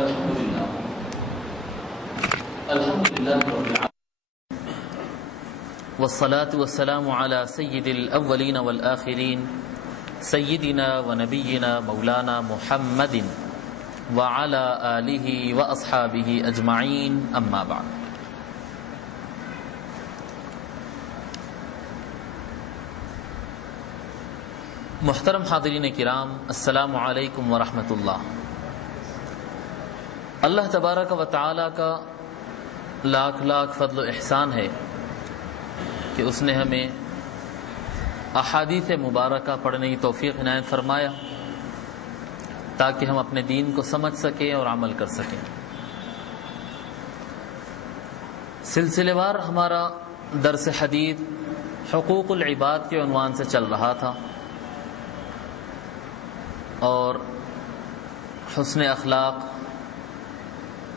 الحمدللہ رب العالمین والصلاة والسلام على سید الاولین والآخرین سیدنا و نبینا مولانا محمد وعلى آلہ واصحابہ اجمعین اما بعد۔ محترم حاضرین کرام، السلام علیکم ورحمۃ اللہ۔ اللہ تبارک و تعالی کا لاکھ لاکھ فضل و احسان ہے کہ اس نے ہمیں احادیث مبارکہ پڑھنے کی توفیق عنایت فرمایا تاکہ ہم اپنے دین کو سمجھ سکیں اور عمل کر سکیں۔ سلسلے وار ہمارا درس حدیث حقوق العباد کے عنوان سے چل رہا تھا اور حسن اخلاق،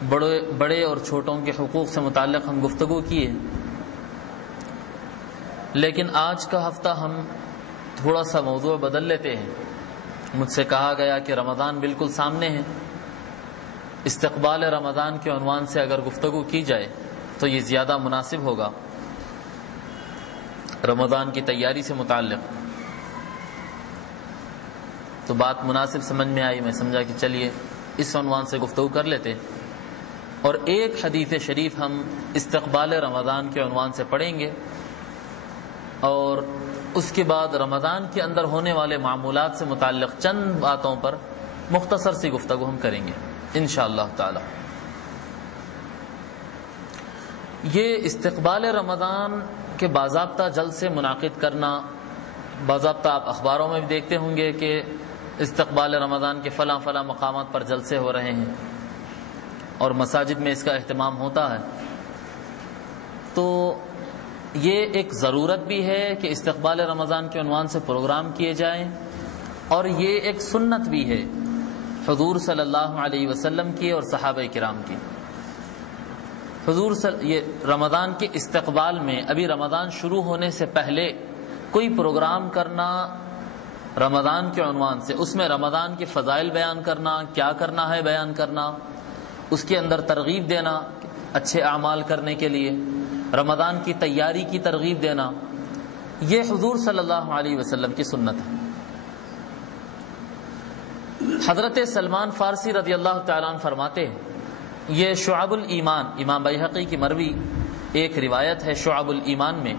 بڑے اور چھوٹوں کے حقوق سے متعلق ہم گفتگو کیے، لیکن آج کا ہفتہ ہم تھوڑا سا موضوع بدل لیتے ہیں۔ مجھ سے کہا گیا کہ رمضان بالکل سامنے ہے، استقبال رمضان کے عنوان سے اگر گفتگو کی جائے تو یہ زیادہ مناسب ہوگا، رمضان کی تیاری سے متعلق۔ تو بات مناسب سمجھ میں آئی، میں سمجھا کہ چلیے اس عنوان سے گفتگو کر لیتے، اور ایک حدیث شریف ہم استقبال رمضان کے عنوان سے پڑھیں گے، اور اس کے بعد رمضان کے اندر ہونے والے معمولات سے متعلق چند باتوں پر مختصر سی گفتگو ہم کریں گے انشاءاللہ تعالی۔ یہ استقبال رمضان کے باضابطہ جلسے منعقد کرنا، باضابطہ آپ اخباروں میں بھی دیکھتے ہوں گے کہ استقبال رمضان کے فلاں فلاں مقامات پر جلسے ہو رہے ہیں اور مساجد میں اس کا اہتمام ہوتا ہے۔ تو یہ ایک ضرورت بھی ہے کہ استقبال رمضان کے عنوان سے پروگرام کیے جائیں، اور یہ ایک سنت بھی ہے حضور صلی اللہ علیہ وسلم کی اور صحابہ کرام کی۔ یہ رمضان کے استقبال میں ابھی رمضان شروع ہونے سے پہلے کوئی پروگرام کرنا رمضان کے عنوان سے، اس میں رمضان کے فضائل بیان کرنا، کیا کرنا ہے بیان کرنا، اس کے اندر ترغیب دینا اچھے اعمال کرنے کے لیے، رمضان کی تیاری کی ترغیب دینا، یہ حضور صلی اللہ علیہ وسلم کی سنت ہے۔ حضرت سلمان فارسی رضی اللہ تعالیٰ عنہ فرماتے ہیں، یہ شعب الایمان، امام بیہقی کی مروی ایک روایت ہے شعب الایمان میں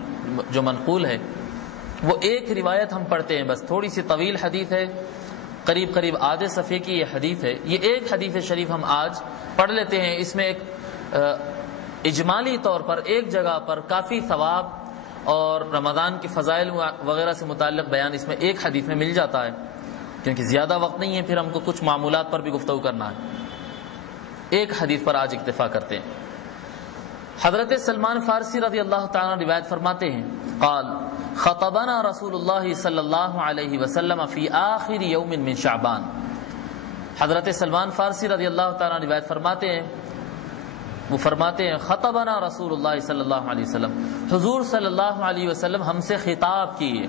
جو منقول ہے، وہ ایک روایت ہم پڑھتے ہیں، بس تھوڑی سی طویل حدیث ہے، قریب آدھے صفحے کی یہ حدیث ہے۔ یہ ایک حدیث شریف ہم آج پڑھ لیتے ہیں، اس میں ایک اجمالی طور پر ایک جگہ پر کافی ثواب اور رمضان کی فضائل وغیرہ سے متعلق بیان اس میں ایک حدیث میں مل جاتا ہے، کیونکہ زیادہ وقت نہیں ہے، پھر ہم کو کچھ معمولات پر بھی گفتگو کرنا ہے۔ ایک حدیث پر آج اکتفا کرتے ہیں۔ حضرت سلمان فارسی رضی اللہ تعالیٰ روایت فرماتے ہیں، قال خطبنا رسول اللہ صلی اللہ علیہ وسلم فی آخر یوم من شعبان۔ حضرت سلمان فارسی رضی اللہ تعالیٰ روایت فرماتے ہیں، وہ فرماتے ہیں خطبنا رسول اللہ صلی اللہ علیہ وسلم، حضور صلی اللہ علیہ وسلم ہم سے خطاب کیے،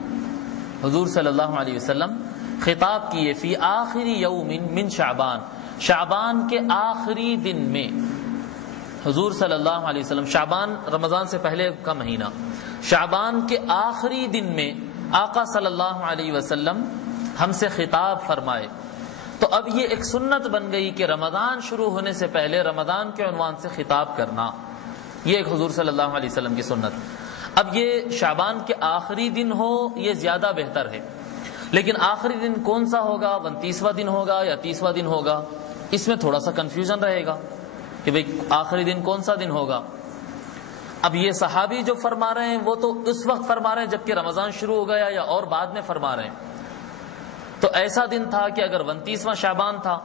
حضور صلی اللہ علیہ وسلم خطاب کیے فی آخر یوم من شعبان، شعبان کے آخری دن میں۔ حضور صلی اللہ علیہ وسلم، شعبان رمضان سے پہلے کا مہینہ، شعبان کے آخری دن میں آقا صلی اللہ علیہ وسلم ہم سے خطاب فرمائے۔ تو اب یہ ایک سنت بن گئی کہ رمضان شروع ہونے سے پہلے رمضان کے عنوان سے خطاب کرنا، یہ ایک حضور صلی اللہ علیہ وسلم کی سنت۔ اب یہ شعبان کے آخری دن ہو یہ زیادہ بہتر ہے، لیکن آخری دن کون سا ہوگا، 29واں دن ہوگا یا 30واں دن ہوگا، اس میں تھوڑا سا کنفیوژن رہے گا کہ بھئی آخری دن کون سا دن ہوگا۔ اب یہ صحابی جو فرما رہے ہیں وہ تو اس وقت فرما رہے ہیں جبکہ رمضان شروع ہو گیا یا اور بعد میں فرما رہے ہیں، تو ایسا دن تھا کہ اگر 29واں شعبان تھا،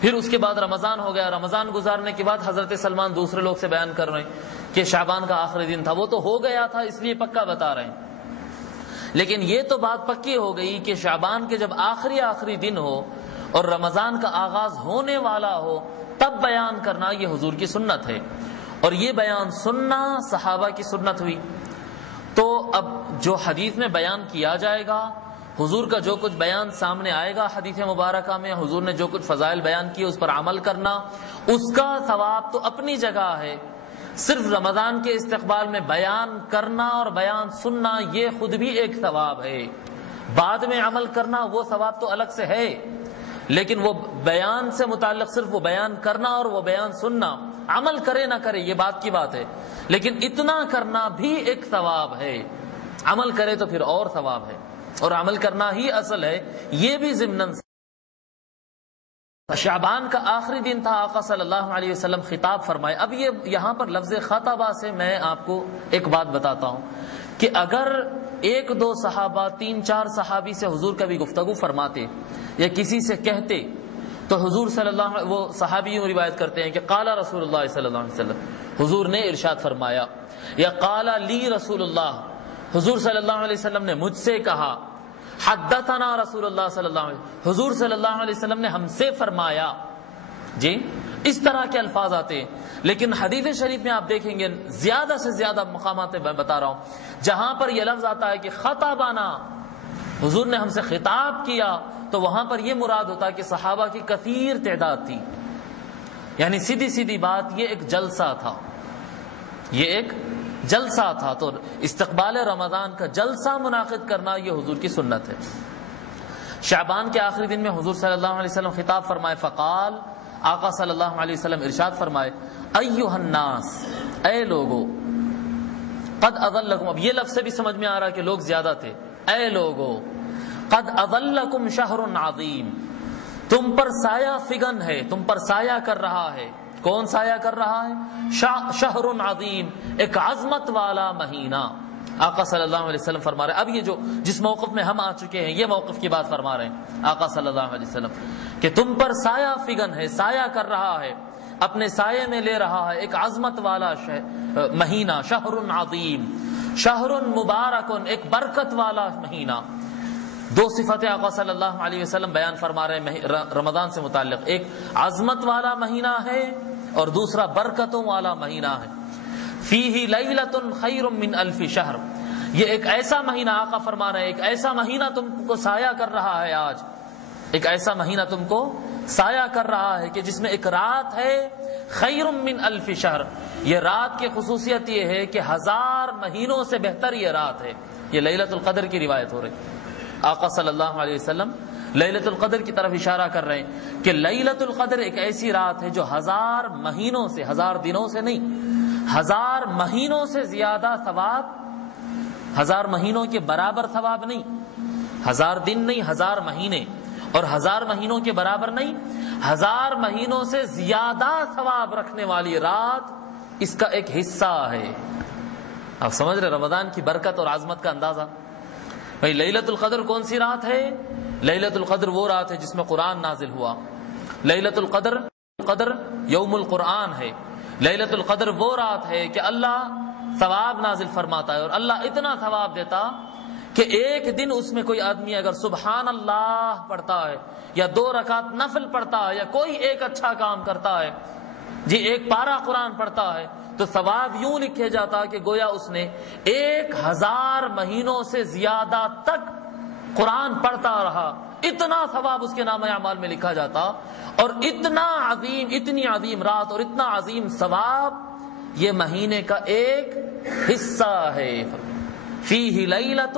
پھر اس کے بعد رمضان ہو گیا، رمضان گزارنے کے بعد حضرت سلمان دوسرے لوگ سے بیان کر رہے ہیں کہ شعبان کا آخری دن تھا، وہ تو ہو گیا تھا اس لیے پکا بتا رہے ہیں، لیکن یہ تو بات پکی ہو گئی کہ شعبان کے جب آخری دن ہو اور رمضان کا آغاز ہونے والا ہو تب بیان کرنا یہ حضور کی سنت ہے، اور یہ بیان سننا صحابہ کی سنت ہوئی۔ تو اب جو حدیث میں بیان کیا جائے گا حضور کا جو کچھ بیان سامنے آئے گا حدیث مبارکہ میں، حضور نے جو کچھ فضائل بیان کیے اس پر عمل کرنا، اس کا ثواب تو اپنی جگہ ہے۔ صرف رمضان کے استقبال میں بیان کرنا اور بیان سننا یہ خود بھی ایک ثواب ہے، بعد میں عمل کرنا وہ ثواب تو الگ سے ہے، لیکن وہ بیان سے متعلق صرف وہ بیان کرنا اور وہ بیان سننا، عمل کرے نہ کرے یہ بات کی بات ہے، لیکن اتنا کرنا بھی ایک ثواب ہے، عمل کرے تو پھر اور ثواب ہے، اور عمل کرنا ہی اصل ہے۔ یہ بھی ضمناً شعبان کا آخری دن تھا، آقا صلی اللہ علیہ وسلم خطاب فرمائے۔ اب یہ یہاں پر لفظ خطبہ سے میں آپ کو ایک بات بتاتا ہوں کہ اگر ایک دو صحابہ 3-4 صحابی سے حضور کبھی گفتگو فرماتے یا کسی سے کہتے تو حضور صلی اللہ علیہ وہ صحابی یوں روایت کرتے ہیں کہ قال رسول اللہ صلی اللہ علیہ وسلم، حضور نے ارشاد فرمایا، یا قال لی رسول اللہ، حضور صلی اللہ علیہ وسلم نے مجھ سے کہا، حدثنا رسول اللہ صلی اللہ علیہ وسلم، حضور صلی اللہ علیہ وسلم نے ہم سے فرمایا، جی اس طرح کے الفاظ آتے ہیں۔ لیکن حدیث شریف میں آپ دیکھیں گے زیادہ سے زیادہ مقامات میں بتا رہا ہوں جہاں پر یہ لفظ آتا ہے کہ خطبنا، حضور نے ہم سے خطاب کیا، تو وہاں پر یہ مراد ہوتا ہے کہ صحابہ کی کثیر تعداد تھی، یعنی سیدھی سیدھی بات یہ ایک جلسہ تھا، یہ ایک جلسہ تھا۔ تو استقبال رمضان کا جلسہ منعقد کرنا یہ حضور کی سنت ہے۔ شعبان کے آخری دن میں حضور صلی اللہ علیہ وسلم خطاب فرمائے، فقال، آقا صلی اللہ علیہ وسلم ارشاد فرمائے، ایھا الناس، اے لوگو، قد اضلکم، اب یہ لفظ سے بھی سمجھ میں آ رہا ہے کہ لوگ زیادہ تھے، اے لوگو، قد اضلکم شہر عظیم، تم پر سایہ فگن ہے، تم پر سایہ کر رہا ہے، کون سایہ کر رہا ہے؟ شہر عظیم، ایک عظمت والا مہینہ۔ آقا صلی اللہ علیہ وسلم فرما رہے ہیں، اب یہ جو جس موقف میں ہم آ چکے ہیں یہ موقف کی بات فرما رہے ہیں آقا صلی اللہ علیہ وسلم کہ تم پر سایہ فگن ہے، سایہ کر رہا ہے، اپنے سائے میں لے رہا ہے ایک عظمت والا مہینہ، شہر عظیم، شہر مبارک، ایک برکت والا مہینہ۔ دو صفت آقا صلی اللہ علیہ وسلم بیان فرما رہے ہیں رمضان سے متعلق، ایک عظمت والا مہینہ ہے اور دوسرا برکتوں والا مہینہ ہے۔ فیہ لیلۃ خیر من الف شہر، یہ ایک ایسا مہینہ، آقا فرما رہے ہیں ایک ایسا مہینہ تم کو سایہ کر رہا ہے، آج ایک ایسا مہینہ تم کو سایہ کر رہا ہے کہ جس میں ایک رات ہے خیر من الف شہر، یہ رات کی خصوصیت یہ ہے کہ 1000 مہینوں سے بہتر یہ رات ہے۔ یہ لیلۃ القدر کی روایت ہو رہی، آقا صلی اللہ علیہ وسلم لیلۃ القدر کی طرف اشارہ کر رہے ہیں کہ لیلۃ القدر ایک ایسی رات ہے جو 1000 مہینوں سے، 1000 دنوں سے نہیں، 1000 مہینوں سے زیادہ ثواب، 1000 مہینوں کے برابر ثواب نہیں، 1000 دن نہیں، 1000 مہینے، اور 1000 مہینوں کے برابر نہیں، 1000 مہینوں سے زیادہ ثواب رکھنے والی رات اس کا ایک حصہ ہے۔ آپ سمجھ رہے رمضان کی برکت اور عظمت کا اندازہ؟ بھائی لیلۃ القدر کون سی رات ہے؟ لیلۃ القدر وہ رات ہے جس میں قرآن نازل ہوا، لیلۃ القدر یوم القرآن ہے، لیلۃ القدر وہ رات ہے کہ اللہ ثواب نازل فرماتا ہے، اور اللہ اتنا ثواب دیتا کہ ایک دن اس میں کوئی آدمی اگر سبحان اللہ پڑھتا ہے یا 2 رکعت نفل پڑھتا ہے یا کوئی ایک اچھا کام کرتا ہے، جی ایک پارہ قرآن پڑھتا ہے، تو ثواب یوں لکھے جاتا کہ گویا اس نے 1000 مہینوں سے زیادہ تک قرآن پڑھتا رہا، اتنا ثواب اس کے نام اعمال میں لکھا جاتا، اور اتنا عظیم، اتنی عظیم رات اور اتنا عظیم ثواب یہ مہینے کا ایک حصہ ہے۔ فیہ لیلۃ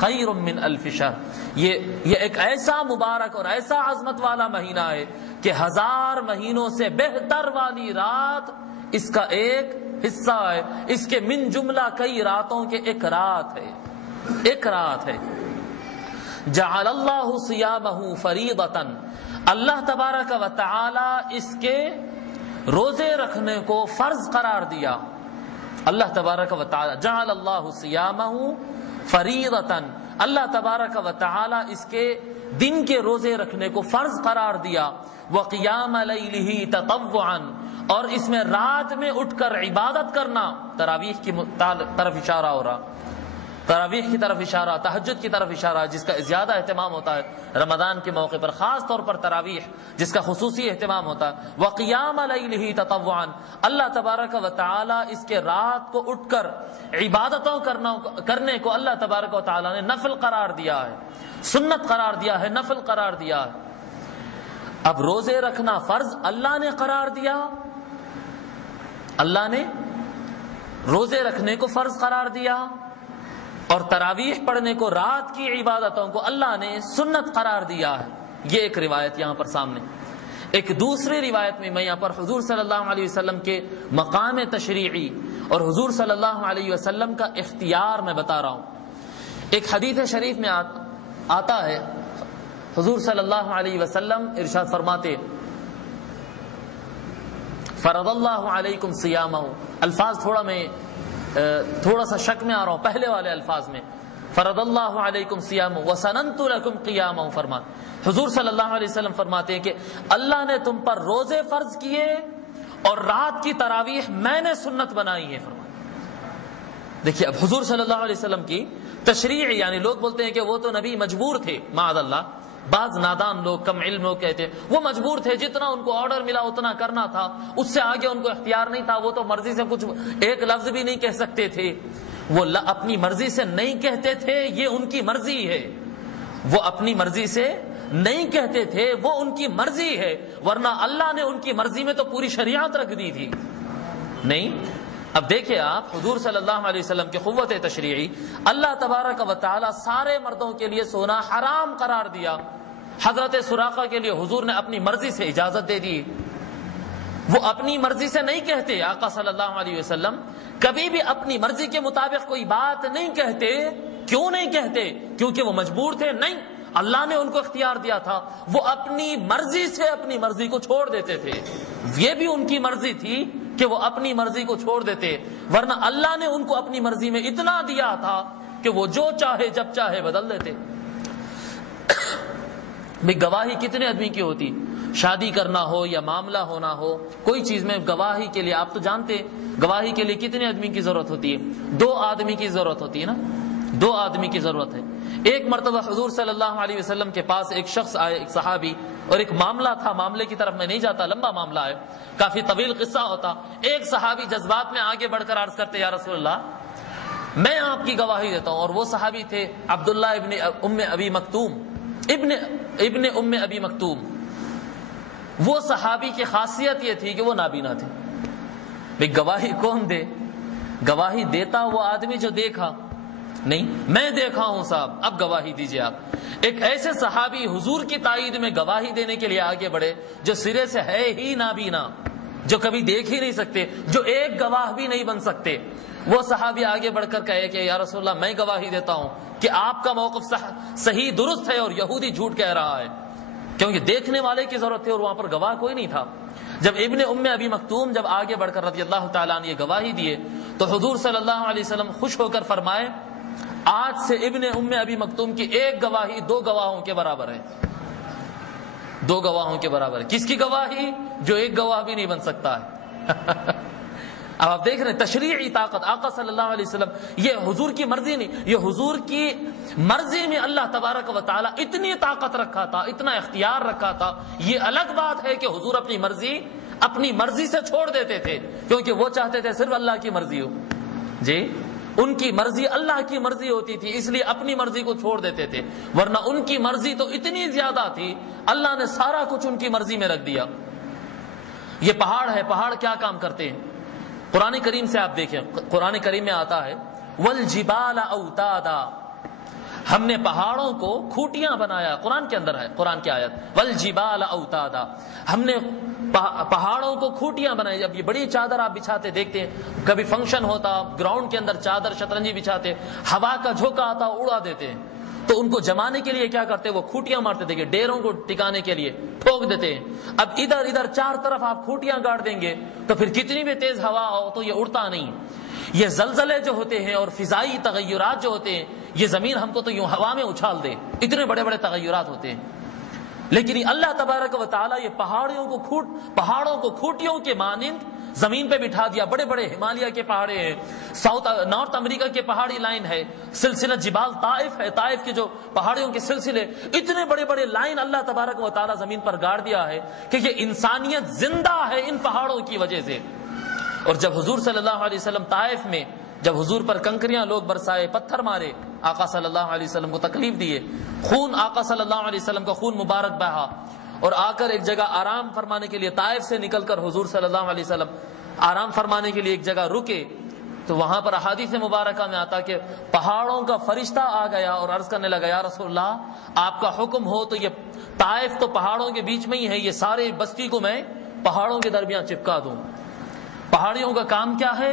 خیر من الف شہر، یہ ایک ایسا مبارک اور ایسا عظمت والا مہینہ ہے کہ 1000 مہینوں سے بہتر والی رات اس کا ایک حصہ ہے، اس کے من جملہ کئی راتوں کے ایک رات ہے، ایک رات ہے۔ جعل اللہ صیامہ فریضۃ، اللہ تبارک و تعالی اس کے روزے رکھنے کو فرض قرار دیا، اللہ تبارک و تعالی جعل اللہ صیامہ فریضۃ، اللہ تبارک و تعالی اس کے دن کے روزے رکھنے کو فرض قرار دیا، وقیام لیلہ تطوعا، اور اس میں رات میں اٹھ کر عبادت کرنا، تراویح کی طرف اشارہ ہو رہا، تراویح کی طرف اشارہ، تہجد کی طرف اشارہ جس کا زیادہ اہتمام ہوتا ہے رمضان کے موقع پر، خاص طور پر تراویح جس کا خصوصی اہتمام ہوتا ہے، وقیام لیلہ تطوعا، اللہ تبارک و تعالی اس کے رات کو اٹھ کر عبادتوں کرنے کو اللہ تبارک و تعالی نے نفل قرار دیا ہے، سنت قرار دیا ہے، نفل قرار دیا ہے۔ اب روزے رکھنا فرض اللہ نے قرار دیا، اللہ نے روزے رکھنے کو فرض قرار دیا، اور تراویح پڑھنے کو، رات کی عبادتوں کو اللہ نے سنت قرار دیا ہے۔ یہ ایک روایت یہاں پر سامنے۔ ایک دوسری روایت میں یہاں پر حضور صلی اللہ علیہ وسلم کے مقام تشریعی اور حضور صلی اللہ علیہ وسلم کا اختیار میں بتا رہا ہوں۔ ایک حدیث شریف میں آتا ہے، حضور صلی اللہ علیہ وسلم ارشاد فرماتے، فرض اللہ علیکم صیامہ، الفاظ تھوڑا سا شک میں آ رہا ہوں پہلے والے الفاظ میں، فرض اللہ علیکم صیامہ وسننت لکم قیامہ، حضور صلی اللہ علیہ وسلم فرماتے ہیں کہ اللہ نے تم پر روزے فرض کیے اور رات کی تراویح میں نے سنت بنائی ہے، فرماتے۔ دیکھیے اب حضور صلی اللہ علیہ وسلم کی تشریع، یعنی لوگ بولتے ہیں کہ وہ تو نبی مجبور تھے، معاذ اللہ، بعض نادان لوگ، کم علم لوگ کہتے ہیں وہ مجبور تھے، جتنا ان کو آرڈر ملا اتنا کرنا تھا، اس سے آگے ان کو اختیار نہیں تھا، وہ تو مرضی سے کچھ ایک لفظ بھی نہیں کہہ سکتے تھے، وہ اپنی مرضی سے نہیں کہتے تھے، یہ ان کی مرضی ہے، وہ اپنی مرضی سے نہیں کہتے تھے، وہ ان کی مرضی ہے، ورنہ اللہ نے ان کی مرضی میں تو پوری شریعت رکھ دی تھی، نہیں۔ اب دیکھیں آپ، حضور صلی اللہ علیہ وسلم کی قوت تشریعی، اللہ تبارک و تعالی سارے مردوں کے لیے سونا حرام قرار دیا، حضرت سراقہ کے لیے حضور نے اپنی مرضی سے اجازت دے دی، وہ اپنی مرضی سے نہیں کہتے، آقا صلی اللہ علیہ وسلم کبھی بھی اپنی مرضی کے مطابق کوئی بات نہیں کہتے۔ کیوں نہیں کہتے؟ کیونکہ وہ مجبور تھے؟ نہیں، اللہ نے ان کو اختیار دیا تھا، وہ اپنی مرضی سے اپنی مرضی کو چھوڑ دیتے تھے، یہ بھی ان کی مرضی تھی کہ وہ اپنی مرضی کو چھوڑ دیتے، ورنہ اللہ نے ان کو اپنی مرضی میں اتنا دیا تھا کہ وہ جو چاہے جب چاہے بدل دیتے۔ بھئی گواہی کتنے آدمی کی ہوتی؟ شادی کرنا ہو یا معاملہ ہونا ہو، کوئی چیز میں گواہی کے لیے آپ تو جانتے گواہی کے لیے کتنے آدمی کی ضرورت ہوتی ہے؟ 2 آدمی کی ضرورت ہوتی ہے نا، 2 آدمی کی ضرورت ہے۔ ایک مرتبہ حضور صلی اللہ علیہ وسلم کے پاس ایک شخص آئے، ایک صحابی، اور ایک معاملہ تھا، معاملے کی طرف میں نہیں جاتا، لمبا معاملہ ہے، کافی طویل قصہ ہوتا۔ ایک صحابی جذبات میں آگے بڑھ کر عرض کرتے، یا رسول اللہ میں آپ کی گواہی دیتا ہوں، اور وہ صحابی تھے عبداللہ ابن ام ابی مکتوم، ابن ام ابی مکتوم۔ وہ صحابی کی خاصیت یہ تھی کہ وہ نابینا تھے۔ بھئی گواہی کون دے؟ گواہی دیتا وہ آدمی جو دیکھا، نہیں میں دیکھا ہوں صاحب، اب گواہی دیجئے آپ۔ ایک ایسے صحابی حضور کی تائید میں گواہی دینے کے لیے آگے بڑھے جو سرے سے ہے ہی نابینا، جو کبھی دیکھ ہی نہیں سکتے، جو ایک گواہ بھی نہیں بن سکتے۔ وہ صحابی آگے بڑھ کر کہے کہ یا رسول اللہ میں گواہی دیتا ہوں کہ آپ کا موقف صحیح درست ہے اور یہودی جھوٹ کہہ رہا ہے، کیونکہ دیکھنے والے کی ضرورت تھی اور وہاں پر گواہ کوئی نہیں تھا۔ جب ابن ام ابی مکتوم جب آگے بڑھ کر رضی اللہ تعالیٰ عنہ یہ گواہی دیے تو حضور صلی اللہ علیہ وسلم خوش ہو کر فرمائے، آج سے ابن ام ابی مکتوم کی ایک گواہی 2 گواہوں کے برابر ہے، 2 گواہوں کے برابر ہے۔ کس کی گواہی؟ جو ایک گواہ بھی نہیں بن سکتا ہے۔ اب آپ دیکھ رہے ہیں تشریعی طاقت، آقا صلی اللہ علیہ وسلم، یہ حضور کی مرضی نہیں، یہ حضور کی مرضی میں اللہ تبارک و تعالی اتنی طاقت رکھا تھا، اتنا اختیار رکھا تھا۔ یہ الگ بات ہے کہ حضور اپنی مرضی سے چھوڑ دیتے تھے، کیونکہ وہ چاہتے تھے صرف اللہ کی مرضی ہو، جی ان کی مرضی اللہ کی مرضی ہوتی تھی، اس لیے اپنی مرضی کو چھوڑ دیتے تھے، ورنہ ان کی مرضی تو اتنی زیادہ تھی، اللہ نے سارا کچھ ان کی مرضی میں رکھ دیا۔ یہ پہاڑ ہے، پہاڑ کیا کام کرتے ہیں؟ قرآن کریم سے آپ دیکھیں، قرآن کریم میں آتا ہے والجبال اوتادا، ہم نے پہاڑوں کو کھوٹیاں بنایا، قرآن کے اندر ہے، قرآن کی آیت والجبال اوتادا، ہم نے پہاڑوں کو کھوٹیاں بنائی۔ اب یہ بڑی چادر آپ بچھاتے دیکھتے ہیں، کبھی فنکشن ہوتا گراؤنڈ کے اندر چادر شطرنجی بچھاتے، ہوا کا جھونکا آتا اڑا دیتے ہیں، تو ان کو جمانے کے لیے کیا کرتے؟ وہ کھوٹیاں مارتے تھے کہ ڈیروں کو ٹکانے کے لیے ٹھوک دیتے ہیں۔ اب ادھر ادھر 4 طرف آپ کھوٹیاں گاڑ دیں گے تو پھر کتنی بھی تیز ہوا ہو تو یہ اڑتا نہیں۔ یہ زلزلے جو ہوتے ہیں اور فضائی تغیرات جو ہوتے ہیں، یہ زمین ہم کو تو یوں ہوا میں اچھال دے، اتنے بڑے بڑے تغیرات ہوتے ہیں، لیکن اللہ تبارک و تعالیٰ یہ پہاڑوں کو کھوٹیوں کے مانند زمین پہ بٹھا دیا. بڑے بڑے ہمالیہ کے پہاڑے ہیں, نارتھ امریکہ کے پہاڑی لائن ہے, سلسلہ جبال طائف ہے, طائف کے جو پہاڑیوں کے سلسلے, اتنے بڑے بڑے لائن اللہ تبارک و تعالی زمین پر گاڑ دیا ہے کہ یہ انسانیت زندہ ہے ان پہاڑوں کی وجہ سے. اور جب حضور صلی اللہ علیہ وسلم طائف میں, جب حضور پر کنکریاں لوگ برسائے, پتھر مارے, آقا صلی اللہ علیہ وسلم کو تکلیف دیے, خون آقا صلی اللہ علیہ وسلم کا خون مبارک بہا, اور آ کر ایک جگہ آرام فرمانے کے لیے طائف سے نکل کر حضور صلی اللہ علیہ وسلم آرام فرمانے کے لیے ایک جگہ رکے, تو وہاں پر احادیث مبارکہ میں آتا کہ پہاڑوں کا فرشتہ آ گیا اور عرض کرنے لگا, یا رسول اللہ آپ کا حکم ہو تو یہ طائف تو پہاڑوں کے بیچ میں ہی ہے, یہ سارے بستی کو میں پہاڑوں کے درمیان چپکا دوں. پہاڑیوں کا کام کیا ہے؟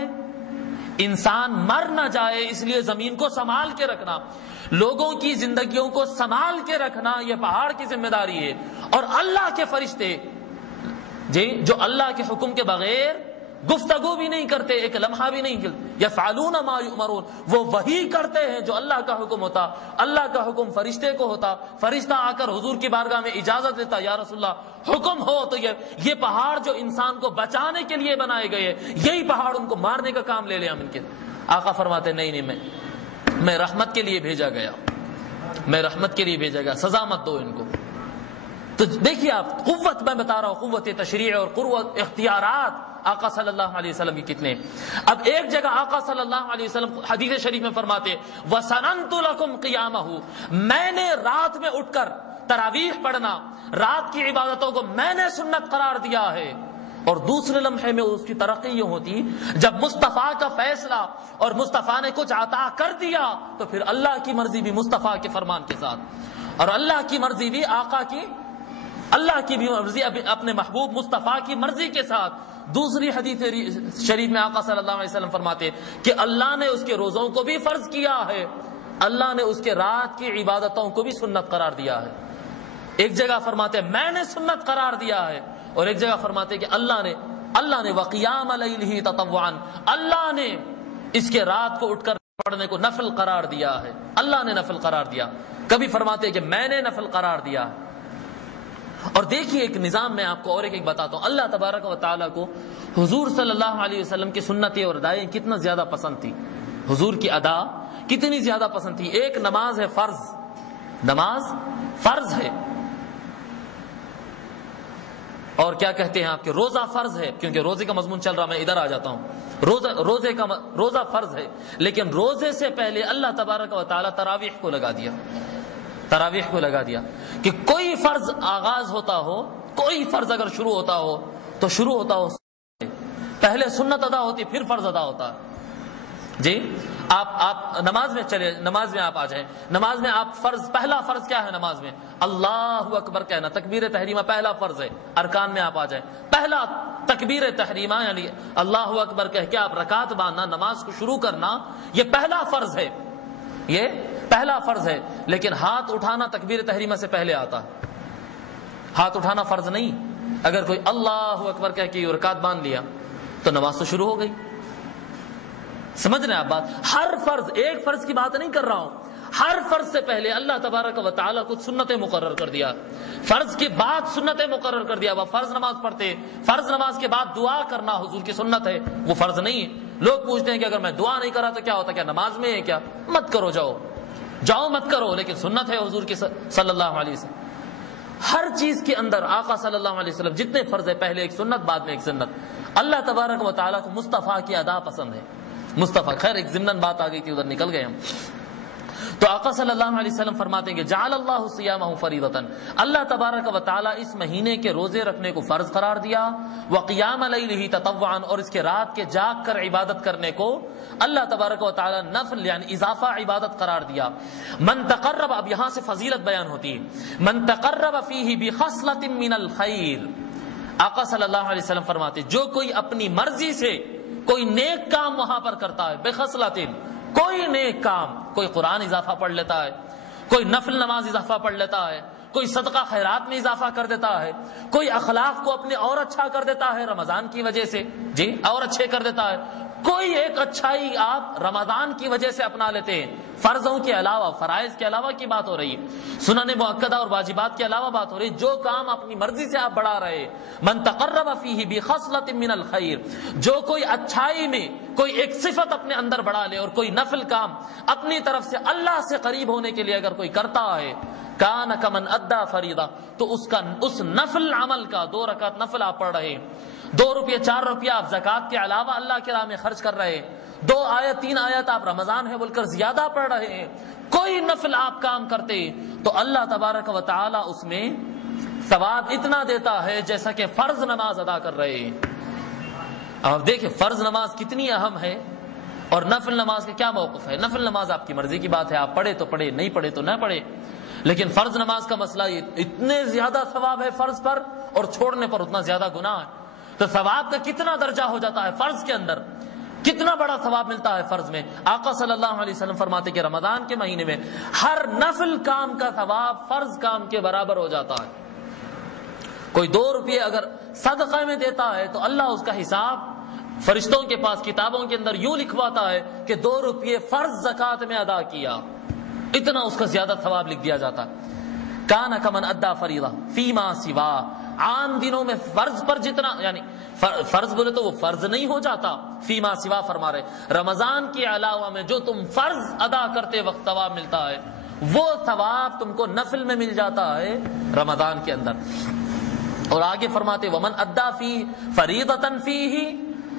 انسان مر نہ جائے اس لیے زمین کو سنبھال کے رکھنا, لوگوں کی زندگیوں کو سنبھال کے رکھنا یہ پہاڑ کی ذمہ داری ہے. اور اللہ کے فرشتے جو اللہ کے حکم کے بغیر گفتگو بھی نہیں کرتے, ایک لمحہ بھی نہیں کھلتے, یفعلون ما یؤمرون, وہ وہی کرتے ہیں جو اللہ کا حکم ہوتا. اللہ کا حکم فرشتے کو ہوتا, فرشتہ آ کر حضور کی بارگاہ میں اجازت دیتا, یا رسول اللہ حکم ہو تو یہ پہاڑ جو انسان کو بچانے کے لیے بنائے گئے, یہی پہاڑ ان کو مارنے کا کام لے لیں ہم ان کے. آقا فرماتے نہیں, میں رحمت کے لیے بھیجا گیا, میں رحمت کے لیے بھیجا گیا, سزا مت دو ان کو. تو دیکھیے آپ, قوت میں بتا رہا ہوں, قوت تشریع اور قوت اختیارات آقا صلی اللہ علیہ وسلم کی کتنے. اب ایک جگہ آقا صلی اللہ علیہ وسلم حدیث شریف میں فرماتے, وَسَنَنْتُ لَكُمْ قِيَامَهُ, میں نے رات میں اٹھ کر تراویح پڑھنا, رات کی عبادتوں کو میں نے سنت قرار دیا ہے. اور دوسرے لمحے میں اس کی ترقی یہ ہوتی, جب مصطفیٰ کا فیصلہ اور مصطفیٰ نے کچھ عطا کر دیا تو پھر اللہ کی مرضی بھی مصطفیٰ کے فرمان کے ساتھ, اور اللہ کی مرضی بھی آقا کی, اللہ کی بھی مرضی اپنے محبوب مصطفیٰ کی مرضی کے ساتھ. دوسری حدیث شریف میں آقا صلی اللہ علیہ وسلم فرماتے کہ اللہ نے اس کے روزوں کو بھی فرض کیا ہے, اللہ نے اس کے رات کی عبادتوں کو بھی سنت قرار دیا ہے. ایک جگہ فرماتے میں نے سنت قرار دیا ہے, اور ایک جگہ فرماتے کہ اللہ نے وقیام لیلہ تطوعا, اللہ نے اس کے رات کو اٹھ کر پڑھنے کو نفل قرار دیا ہے, اللہ نے نفل قرار دیا. کبھی فرماتے کہ میں نے نفل قرار دیا. اور دیکھیے ایک نظام میں آپ کو اور ایک بتاتا ہوں, اللہ تبارک و تعالیٰ کو حضور صلی اللہ علیہ وسلم کی سنتیں اور ادائیں کتنا زیادہ پسند تھی, حضور کی ادا کتنی زیادہ پسند تھی. ایک نماز ہے فرض, نماز فرض ہے, اور کیا کہتے ہیں آپ کے روزہ فرض ہے, کیونکہ روزے کا مضمون چل رہا, میں ادھر آ جاتا ہوں. روزہ فرض ہے, لیکن روزے سے پہلے اللہ تبارک و تعالیٰ تراویح کو لگا دیا, تراویح کو لگا دیا کہ کوئی فرض آغاز ہوتا ہو, کوئی فرض اگر شروع ہوتا ہو تو شروع ہوتا ہو, پہلے سنت ادا ہوتی پھر فرض ادا ہوتا. جی آپ نماز میں چلے, نماز میں آپ آ جائیں, نماز میں آپ فرض, پہلا فرض کیا ہے نماز میں؟ اللہ اکبر کہنا, تکبیر تحریمہ پہلا فرض ہے. ارکان میں آپ آ جائیں, پہلا تکبیر تحریمہ یعنی اللہ اکبر کہہ کے آپ رکعت باندھنا, نماز کو شروع کرنا, یہ پہلا فرض ہے, یہ پہلا فرض ہے. لیکن ہاتھ اٹھانا تکبیر تحریمہ سے پہلے آتا ہے, ہاتھ اٹھانا فرض نہیں. اگر کوئی اللہ اکبر کہہ کے رکعت باندھ لیا تو نماز تو شروع ہو گئی. سمجھ رہے ہیں آپ بات؟ ہر فرض, ایک فرض کی بات نہیں کر رہا ہوں, ہر فرض سے پہلے اللہ تبارک و تعالیٰ کو سنتیں مقرر کر دیا, فرض کے بعد سنتیں مقرر کر دیا. وہ فرض نماز پڑھتے, فرض نماز کے بعد دعا کرنا حضور کی سنت ہے, وہ فرض نہیں ہے. لوگ پوچھتے ہیں کہ اگر میں دعا نہیں کرا تو کیا ہوتا, کیا نماز میں ہے کیا؟ مت کرو, جاؤ مت کرو, لیکن سنت ہے حضور کی صلی اللہ علیہ وسلم. ہر چیز کے اندر آقا صلی اللہ علیہ وسلم جتنے فرض ہے, پہلے ایک سنت بعد میں ایک سنت. اللہ تبارک و تعالیٰ کو مصطفیٰ کی ادا پسند ہے, مصطفیٰ. خیر ایک ضمن بات آ گئی تھی, ادھر نکل گئے ہم. تو آقا صلی اللہ علیہ وسلم فرماتے ہیں کہ جعل اللہ صیامہ فریضۃ, اللہ تبارک و تعالیٰ اس مہینے کے روزے رکھنے کو فرض قرار دیا. وقیام لیلہ تطوعا, اور اس کے رات کے جاگ کر عبادت کرنے کو اللہ تبارک و تعالیٰ نفل یعنی اضافہ عبادت قرار دیا. من تقرب, اب یہاں سے فضیلت بیان ہوتی ہے, من تقرب فیہ بخصلۃ من الخیر. آقا صلی اللہ علیہ وسلم فرماتے جو کوئی اپنی مرضی سے کوئی نیک کام وہاں پر کرتا ہے, بخصلۃ, کوئی نیک کام, کوئی قرآن اضافہ پڑھ لیتا ہے, کوئی نفل نماز اضافہ پڑھ لیتا ہے, کوئی صدقہ خیرات میں اضافہ کر دیتا ہے, کوئی اخلاق کو اپنے اور اچھا کر دیتا ہے رمضان کی وجہ سے, جی اور اچھے کر دیتا ہے, کوئی ایک اچھائی آپ رمضان کی وجہ سے اپنا لیتے ہیں، فرضوں کے علاوہ، فرائض کے علاوہ کی بات ہو رہی ہے، سنن مؤکدہ اور واجبات کے علاوہ بات ہو رہی ہے، جو کام اپنی مرضی سے آپ بڑھا رہے، من تقرب فیہ بخصلۃ من الخیر، جو کوئی اچھائی میں کوئی ایک صفت اپنے اندر بڑھا لے اور کوئی نفل کام اپنی طرف سے اللہ سے قریب ہونے کے لیے اگر کوئی کرتا ہے، کان کمن ادا فریضہ، تو اس نفل عمل کا 2 رکعت نفل آپ پڑھ رہے، 2 روپیہ 4 روپیہ آپ زکوٰۃ کے علاوہ اللہ کی راہ میں خرچ کر رہے، 2 آیت 3 آیت آپ رمضان ہے بول کر زیادہ پڑھ رہے ہیں، کوئی نفل آپ کام کرتے تو اللہ تبارک و تعالی اس میں ثواب اتنا دیتا ہے جیسا کہ فرض نماز ادا کر رہے ہیں۔ اب دیکھیں فرض نماز کتنی اہم ہے اور نفل نماز کا کیا موقف ہے۔ نفل نماز آپ کی مرضی کی بات ہے، آپ پڑھے تو پڑھے، نہیں پڑھے تو نہ پڑھے، لیکن فرض نماز کا مسئلہ یہ اتنے زیادہ ثواب ہے فرض پر اور چھوڑنے پر اتنا زیادہ گناہ ہے، تو ثواب کا کتنا درجہ ہو جاتا ہے فرض کے اندر، کتنا بڑا ثواب ملتا ہے فرض میں۔ آقا صلی اللہ علیہ وسلم فرماتے کہ رمضان کے مہینے میں ہر نفل کام کا ثواب فرض کام کے برابر ہو جاتا ہے۔ کوئی 2 روپیے اگر صدقہ میں دیتا ہے تو اللہ اس کا حساب فرشتوں کے پاس کتابوں کے اندر یوں لکھواتا ہے کہ 2 روپیے فرض زکوٰۃ میں ادا کیا، اتنا اس کا زیادہ ثواب لکھ دیا جاتا ہے۔ کان کمن ادا فریضہ فیما سوا، عام دنوں میں فرض پر جتنا، یعنی فرض بولے تو وہ فرض نہیں ہو جاتا، فیما سوا فرما رہے رمضان کے علاوہ میں جو تم فرض ادا کرتے وقت ثواب ملتا ہے وہ ثواب تم کو نفل میں مل جاتا ہے رمضان کے اندر۔ اور آگے فرماتے ومن ادا فی فریضۃ فیہ،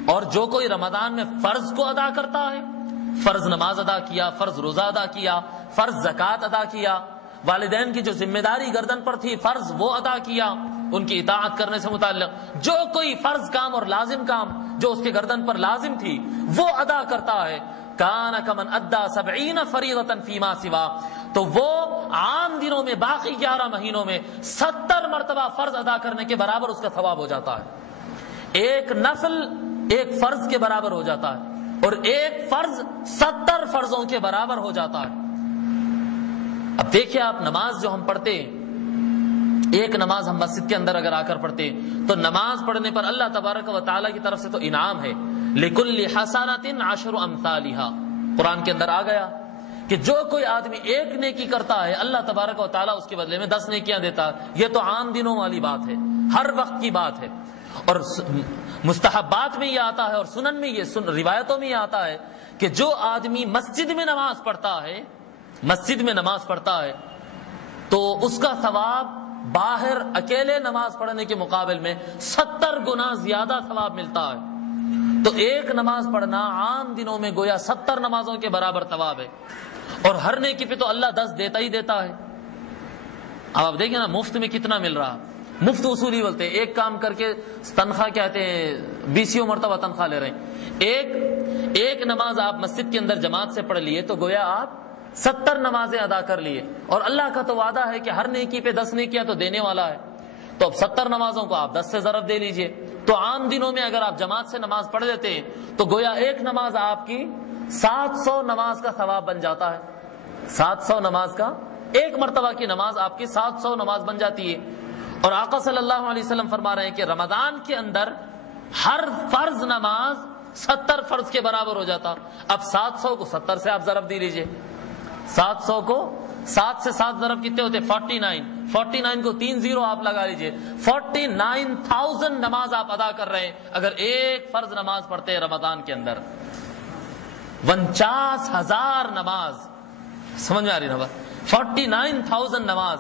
اور جو کوئی رمضان میں فرض کو ادا کرتا ہے، فرض نماز ادا کیا، فرض روزہ ادا کیا، فرض زکوٰۃ ادا کیا، والدین کی جو ذمہ داری گردن پر تھی فرض وہ ادا کیا، ان کی اطاعت کرنے سے متعلق جو کوئی فرض کام اور لازم کام جو اس کے گردن پر لازم تھی وہ ادا کرتا ہے، کان کمن ادا 70 فریضۃ فیما سوا، تو وہ عام دنوں میں باقی 11 مہینوں میں 70 مرتبہ فرض ادا کرنے کے برابر اس کا ثواب ہو جاتا ہے۔ ایک نفل ایک فرض کے برابر ہو جاتا ہے اور ایک فرض 70 فرضوں کے برابر ہو جاتا ہے۔ اب دیکھیں آپ نماز جو ہم پڑھتے ہیں، ایک نماز ہم مسجد کے اندر اگر آ کر پڑھتے ہیں تو نماز پڑھنے پر اللہ تبارک و تعالیٰ کی طرف سے تو انعام ہے، لِكُلِّ حَسَنَةٍ 10 أَمْثَالِهَا، قرآن کے اندر آ گیا کہ جو کوئی آدمی ایک نیکی کرتا ہے اللہ تبارک و تعالیٰ اس کے بدلے میں 10 نیکیاں دیتا ہے۔ یہ تو عام دنوں والی بات ہے، ہر وقت کی بات ہے، اور مستحبات میں یہ آتا ہے اور سنن میں یہ روایتوں میں یہ آتا ہے کہ جو آدمی مسجد میں نماز پڑھتا ہے، مسجد میں نماز پڑھتا ہے تو اس کا ثواب باہر اکیلے نماز پڑھنے کے مقابل میں 70 گنا زیادہ ثواب ملتا ہے۔ تو ایک نماز پڑھنا عام دنوں میں گویا 70 نمازوں کے برابر ثواب ہے، اور ہر نیکی پہ تو اللہ 10 دیتا ہی دیتا ہے۔ اب آپ دیکھیں نا مفت میں کتنا مل رہا، مفت وصولی بولتے ہیں، ایک کام کر کے تنخواہ کہتے ہیں 20 مرتبہ تنخواہ لے رہے ہیں۔ ایک نماز آپ مسجد کے اندر جماعت سے پڑھ لیے تو گویا آپ 70 نمازیں ادا کر لیے، اور اللہ کا تو وعدہ ہے کہ ہر نیکی پہ 10 نیکیاں تو دینے والا ہے، تو اب 70 نمازوں کو آپ 10 سے ضرب دے لیجئے، تو عام دنوں میں اگر آپ جماعت سے نماز پڑھ لیتے ہیں تو گویا ایک نماز آپ کی 700 نماز کا ثواب بن جاتا ہے۔ 700 نماز کا، ایک مرتبہ کی نماز آپ کی 700 نماز بن جاتی ہے۔ اور آقا صلی اللہ علیہ وسلم فرما رہے ہیں کہ رمضان کے اندر ہر فرض نماز 70 فرض کے برابر ہو جاتا۔ اب 700 کو 70 سے آپ ضرب دے لیجئے، 700 کو 7 سے 7 ضرب کتنے ہوتے؟ 49 کو 3 0 آپ لگا لیجئے، 49,000 نماز آپ ادا کر رہے ہیں اگر ایک فرض نماز پڑھتے ہیں رمضان کے اندر۔ 49,000 نماز، سمجھ میں آ رہی نا بات؟ 49,000 نماز،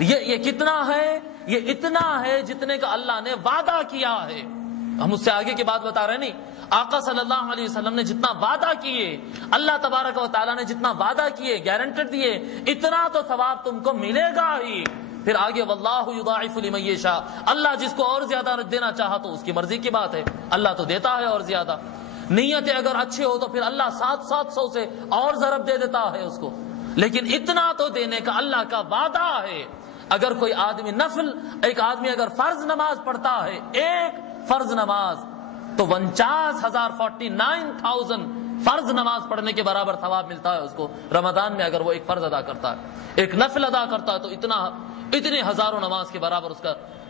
یہ کتنا ہے؟ یہ اتنا ہے جتنے کا اللہ نے وعدہ کیا ہے۔ ہم اس سے آگے کی بات بتا رہے ہیں، نہیں، آقا صلی اللہ علیہ وسلم نے جتنا وعدہ کیے، اللہ تبارک و تعالیٰ نے جتنا وعدہ کیے، گارنٹیڈ دیے، اتنا تو ثواب تم کو ملے گا ہی۔ پھر آگے واللہ یضاعف لمن یشاء، اللہ جس کو اور زیادہ دینا چاہا تو اس کی مرضی کی بات ہے، اللہ تو دیتا ہے اور زیادہ۔ نیتیں اگر اچھی ہو تو پھر اللہ 700 سے اور ضرب دے دیتا ہے اس کو، لیکن اتنا تو دینے کا اللہ کا وعدہ ہے۔ اگر کوئی آدمی ایک آدمی اگر فرض نماز پڑھتا ہے، ایک فرض نماز، تو 49,000 فرض نماز پڑھنے کے برابر ثواب ملتا ہے اس کو رمضان میں اگر وہ ایک فرض ادا کرتا ہے۔ ایک نفل ادا کرتا ہے تو اتنے ہزاروں نماز کے برابر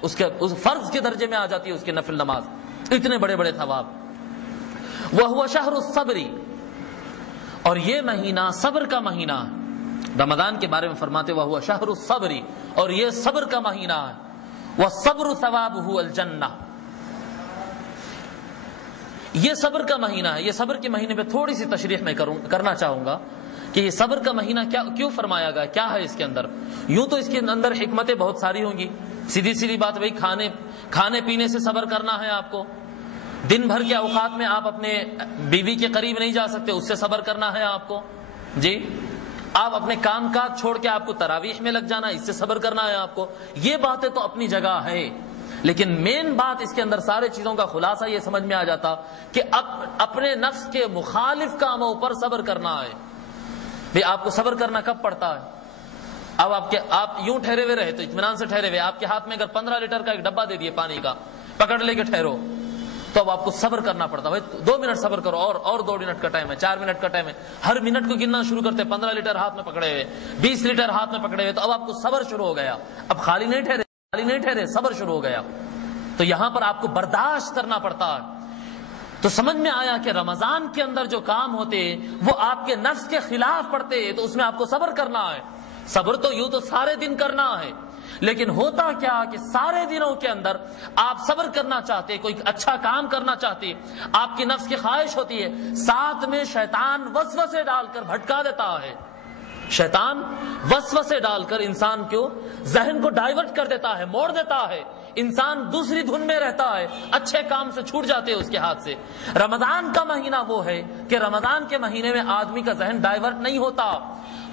اس فرض کے درجے میں آ جاتی ہے اس کی نفل نماز، اتنے بڑے بڑے ثواب۔ وَهُوَ شَهْرُ الصَّبْرِ، اور یہ مہینہ صبر کا مہینہ ہے۔ رمضان کے بارے میں فرماتے وَهُوَ شَهْرُ الصَّبْرِ، اور یہ صبر کا مہینہ ہے۔ وَالصَّبْرُ ثَوَابُهُ الْجَنَّةُ، یہ صبر کا مہینہ ہے۔ یہ صبر کے مہینے پہ تھوڑی سی تشریح میں کرنا چاہوں گا کہ یہ صبر کا مہینہ کیوں فرمایا گیا، کیا ہے اس کے اندر۔ یوں تو اس کے اندر حکمتیں بہت ساری ہوں گی، سیدھی سیدھی بات بھائی کھانے پینے سے صبر کرنا ہے آپ کو، دن بھر کے اوقات میں آپ اپنے بیوی کے قریب نہیں جا سکتے، اس سے صبر کرنا ہے آپ کو جی، آپ اپنے کام کاج چھوڑ کے آپ کو تراویح میں لگ جانا، اس سے صبر کرنا ہے آپ کو۔ یہ باتیں تو اپنی جگہ ہے، لیکن مین بات اس کے اندر سارے چیزوں کا خلاصہ یہ سمجھ میں آ جاتا کہ اپنے نفس کے مخالف کاموں پر صبر کرنا ہے۔ بھئی آپ کو صبر کرنا کب پڑتا ہے؟ اب آپ یوں ٹھہرے ہوئے رہے تو اطمینان سے ٹھہرے ہوئے، آپ کے ہاتھ میں اگر 15 لیٹر کا ایک ڈبہ دے دیے پانی کا، پکڑ لے کے ٹھہرو، تو اب آپ کو صبر کرنا پڑتا ہے۔ 2 منٹ صبر کرو، اور 2 منٹ کا ٹائم ہے، 4 منٹ کا ٹائم ہے، ہر منٹ کو گننا شروع کرتے، 15 لیٹر ہاتھ میں پکڑے ہوئے، 20 لیٹر ہاتھ میں پکڑے ہوئے، تو اب آپ کو صبر شروع ہو گیا، اب خالی نہیں ٹھہرے، صبر شروع ہو گیا۔ تو یہاں پر آپ کو برداشت کرنا پڑتا ہے۔ تو سمجھ میں آیا کہ رمضان کے اندر جو کام ہوتے وہ آپ کے نفس کے خلاف پڑتے، تو اس میں آپ کو صبر کرنا ہے۔ صبر تو یوں تو سارے دن کرنا ہے، لیکن ہوتا کیا کہ سارے دنوں کے اندر آپ صبر کرنا چاہتے، کوئی اچھا کام کرنا چاہتے، آپ کی نفس کی خواہش ہوتی ہے، ساتھ میں شیطان وسوسے ڈال کر بھٹکا دیتا ہے۔ شیطان وسوسے ڈال کر انسان کو ذہن کو ڈائیورٹ کر دیتا ہے، موڑ دیتا ہے، انسان دوسری دھن میں رہتا ہے، اچھے کام سے چھوٹ جاتے ہیں اس کے ہاتھ سے۔ رمضان کا مہینہ وہ ہے کہ رمضان کے مہینے میں آدمی کا ذہن ڈائیورٹ نہیں ہوتا،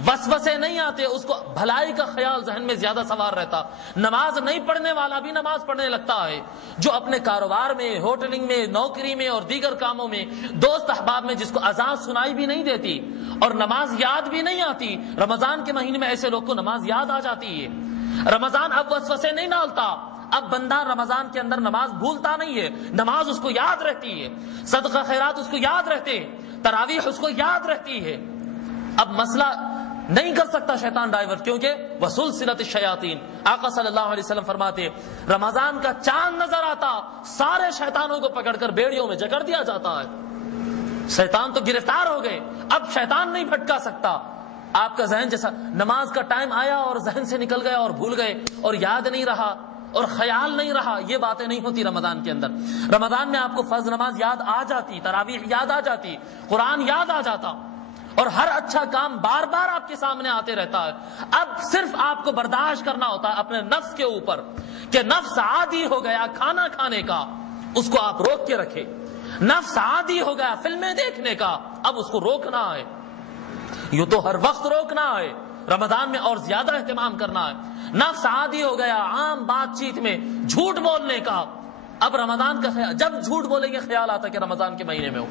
وسوسے نہیں آتے، اس کو بھلائی کا خیال ذہن میں زیادہ سوار رہتا۔ نماز نہیں پڑھنے والا بھی نماز پڑھنے لگتا ہے، جو اپنے کاروبار میں، ہوٹلنگ میں، نوکری میں اور دیگر کاموں میں، دوست احباب میں جس کو اذان سنائی بھی نہیں دیتی اور نماز یاد بھی نہیں آتی، رمضان کے مہینے میں ایسے لوگ کو نماز یاد آ جاتی ہے۔ رمضان اب وسوسے نہیں ڈالتا، اب بندہ رمضان کے اندر نماز بھولتا نہیں ہے، نماز اس کو یاد رہتی ہے، صدقہ خیرات اس کو یاد رہتے ہیں، تراویح اس کو یاد رہتی ہے۔ اب مسئلہ نہیں کر سکتا شیطان ڈائیورٹ، کیونکہ وسلسلۃ الشیاطین، آقا صلی اللہ علیہ وسلم فرماتے رمضان کا چاند نظر آتا، سارے شیطانوں کو پکڑ کر بیڑیوں میں جکڑ دیا جاتا ہے۔ شیطان تو گرفتار ہو گئے، اب شیطان نہیں بھٹکا سکتا۔ آپ کا ذہن جیسا نماز کا ٹائم آیا اور ذہن سے نکل گیا اور بھول گئے اور یاد نہیں رہا اور خیال نہیں رہا، یہ باتیں نہیں ہوتی رمضان کے اندر۔ رمضان میں آپ کو فرض نماز یاد آ جاتی، تراویح یاد آ جاتی، قرآن یاد آ جاتا، اور ہر اچھا کام بار بار آپ کے سامنے آتے رہتا ہے۔ اب صرف آپ کو برداشت کرنا ہوتا ہے اپنے نفس کے اوپر کہ نفس عادی ہو گیا کھانا کھانے کا، اس کو آپ روک کے رکھے۔ نفس عادی ہو گیا فلمیں دیکھنے کا، اب اس کو روکنا ہے۔ یوں تو ہر وقت روکنا ہے، رمضان میں اور زیادہ اہتمام کرنا ہے۔ نفس عادی ہو گیا عام بات چیت میں جھوٹ بولنے کا، اب رمضان کا خیال، جب جھوٹ بولیں گے خیال آتا کہ رمضان کے مہینے میں ہو،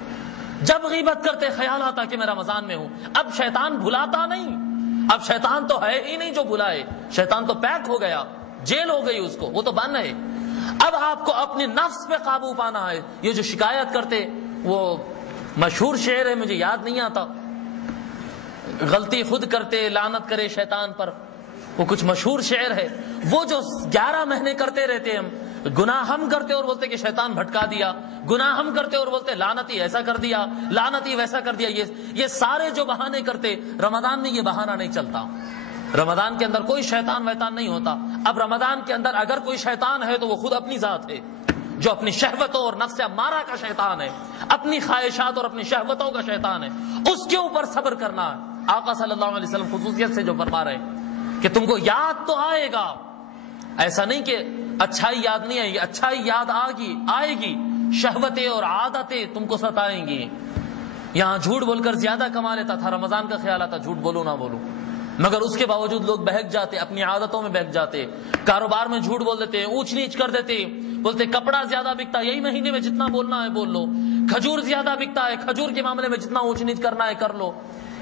جب غیبت کرتے خیال آتا کہ میں رمضان میں ہوں۔ اب شیطان بھلاتا نہیں، اب شیطان تو ہے ہی نہیں جو بھلائے، شیطان تو پیک ہو گیا، جیل ہو گئی اس کو، وہ تو بند ہے۔ اب آپ کو اپنے نفس پہ قابو پانا ہے۔ یہ جو شکایت کرتے، وہ مشہور شعر ہے، مجھے یاد نہیں آتا، غلطی خود کرتے لعنت کرے شیطان پر، وہ کچھ مشہور شعر ہے۔ وہ جو 11 مہینے کرتے رہتے ہم، گناہ ہم کرتے اور بولتے کہ شیطان بھٹکا دیا، گناہ ہم کرتے اور بولتے لعنتی ایسا کر دیا، لعنتی ویسا کر دیا، یہ سارے جو بہانے کرتے، رمضان میں یہ بہانہ نہیں چلتا۔ رمضان کے اندر کوئی شیطان ویطان نہیں ہوتا۔ اب رمضان کے اندر اگر کوئی شیطان ہے تو وہ خود اپنی ذات ہے، جو اپنی شہوتوں اور نفس امارہ کا شیطان ہے، اپنی خواہشات اور اپنی شہوتوں کا شیطان ہے، اس کے اوپر صبر کرنا ہے۔ آقا صلی اللہ علیہ وسلم خصوصیت سے جو فرما رہے ہیں کہ تم کو یاد تو آئے گا، ایسا نہیں کہ اچھائی یاد نہیں آئے گی، اچھائی یاد آئے گی، شہوتیں اور عادتیں تم کو ستائیں گی۔ یہاں جھوٹ بول کر زیادہ کما لیتا تھا، رمضان کا خیال آتا جھوٹ بولوں نہ بولوں، مگر اس کے باوجود لوگ بہک جاتے، اپنی عادتوں میں بہک جاتے، کاروبار میں جھوٹ بول دیتے، اونچ نیچ کر دیتے، بولتے کپڑا زیادہ بکتا ہے، یہی مہینے میں جتنا بولنا ہے بول لو، کھجور زیادہ بکتا ہے، کھجور کے معاملے میں جتنا اونچ نیچ کرنا ہے کر لو۔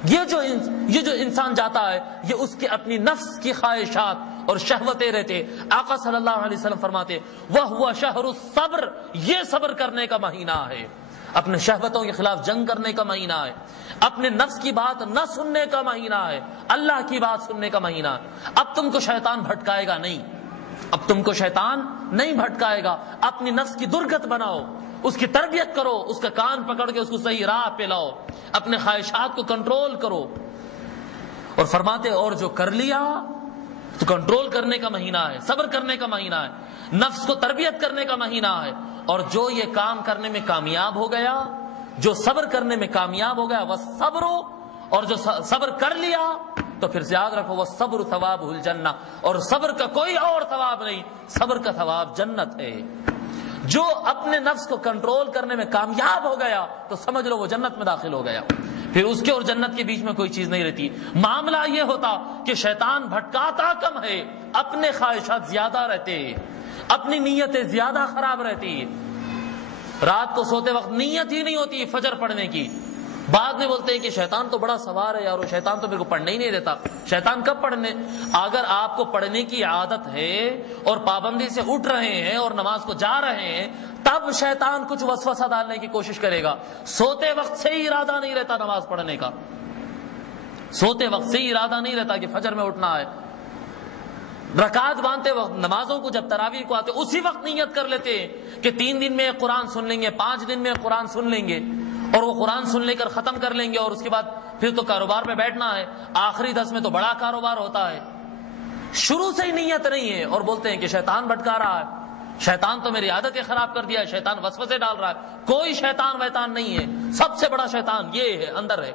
یہ جو انسان جاتا ہے، یہ اس کے اپنی نفس کی خواہشات اور شہوتیں رہتے۔ آقا صلی اللہ علیہ وسلم فرماتے وَهُوَ شَهْرُ الصَّبْرِ، یہ صبر کرنے کا مہینہ ہے، اپنے شہوتوں کے خلاف جنگ کرنے کا مہینہ ہے، اپنے نفس کی بات نہ سننے کا مہینہ ہے، اللہ کی بات سننے کا مہینہ ہے۔ اب تم کو شیطان بھٹکائے گا نہیں، اب تم کو شیطان نہیں بھٹکائے گا۔ اپنی نفس کی درگت بناؤ، اس کی تربیت کرو، اس کا کان پکڑ کے اس کو صحیح راہ پہ لاؤ، اپنے خواہشات کو کنٹرول کرو۔ اور فرماتے اور جو کر لیا تو کنٹرول کرنے کا مہینہ ہے، صبر کرنے کا مہینہ ہے، نفس کو تربیت کرنے کا مہینہ ہے۔ اور جو یہ کام کرنے میں کامیاب ہو گیا، جو صبر کرنے میں کامیاب ہو گیا وہ صبر، اور جو صبر کر لیا تو پھر سے یاد رکھو وہ صبر ثوابہ الجنہ، اور صبر کا کوئی اور ثواب نہیں، صبر کا ثواب جنت ہے۔ جو اپنے نفس کو کنٹرول کرنے میں کامیاب ہو گیا تو سمجھ لو وہ جنت میں داخل ہو گیا، پھر اس کے اور جنت کے بیچ میں کوئی چیز نہیں رہتی۔ معاملہ یہ ہوتا کہ شیطان بھٹکاتا کم ہے، اپنے خواہشات زیادہ رہتے، اپنی نیتیں زیادہ خراب رہتی، رات کو سوتے وقت نیت ہی نہیں ہوتی فجر پڑھنے کی۔ بعد میں بولتے ہیں کہ شیطان تو بڑا سوار ہے یار، وہ شیطان تو میرے کو پڑھنے ہی نہیں دیتا۔ شیطان کب پڑھنے؟ اگر آپ کو پڑھنے کی عادت ہے اور پابندی سے اٹھ رہے ہیں اور نماز کو جا رہے ہیں، تب شیطان کچھ وسوسہ ڈالنے کی کوشش کرے گا۔ سوتے وقت سے ہی ارادہ نہیں رہتا نماز پڑھنے کا، سوتے وقت سے ہی ارادہ نہیں رہتا کہ فجر میں اٹھنا ہے۔ رکعت باندھتے وقت نمازوں کو جب تراویح کو آتے اسی وقت نیت کر لیتے ہیں کہ 3 دن میں قرآن سن لیں گے، 5 دن میں قرآن سن لیں گے، اور وہ قرآن سن لے کر ختم کر لیں گے، اور اس کے بعد پھر تو کاروبار پہ بیٹھنا ہے، آخری 10 میں تو بڑا کاروبار ہوتا ہے۔ شروع سے ہی نیت نہیں ہے، اور بولتے ہیں کہ شیطان بھٹکا رہا ہے، شیطان تو میری عادتیں خراب کر دیا ہے، شیطان وسوسے ڈال رہا ہے۔ کوئی شیطان ویطان نہیں ہے، سب سے بڑا شیطان یہ ہے، اندر ہے۔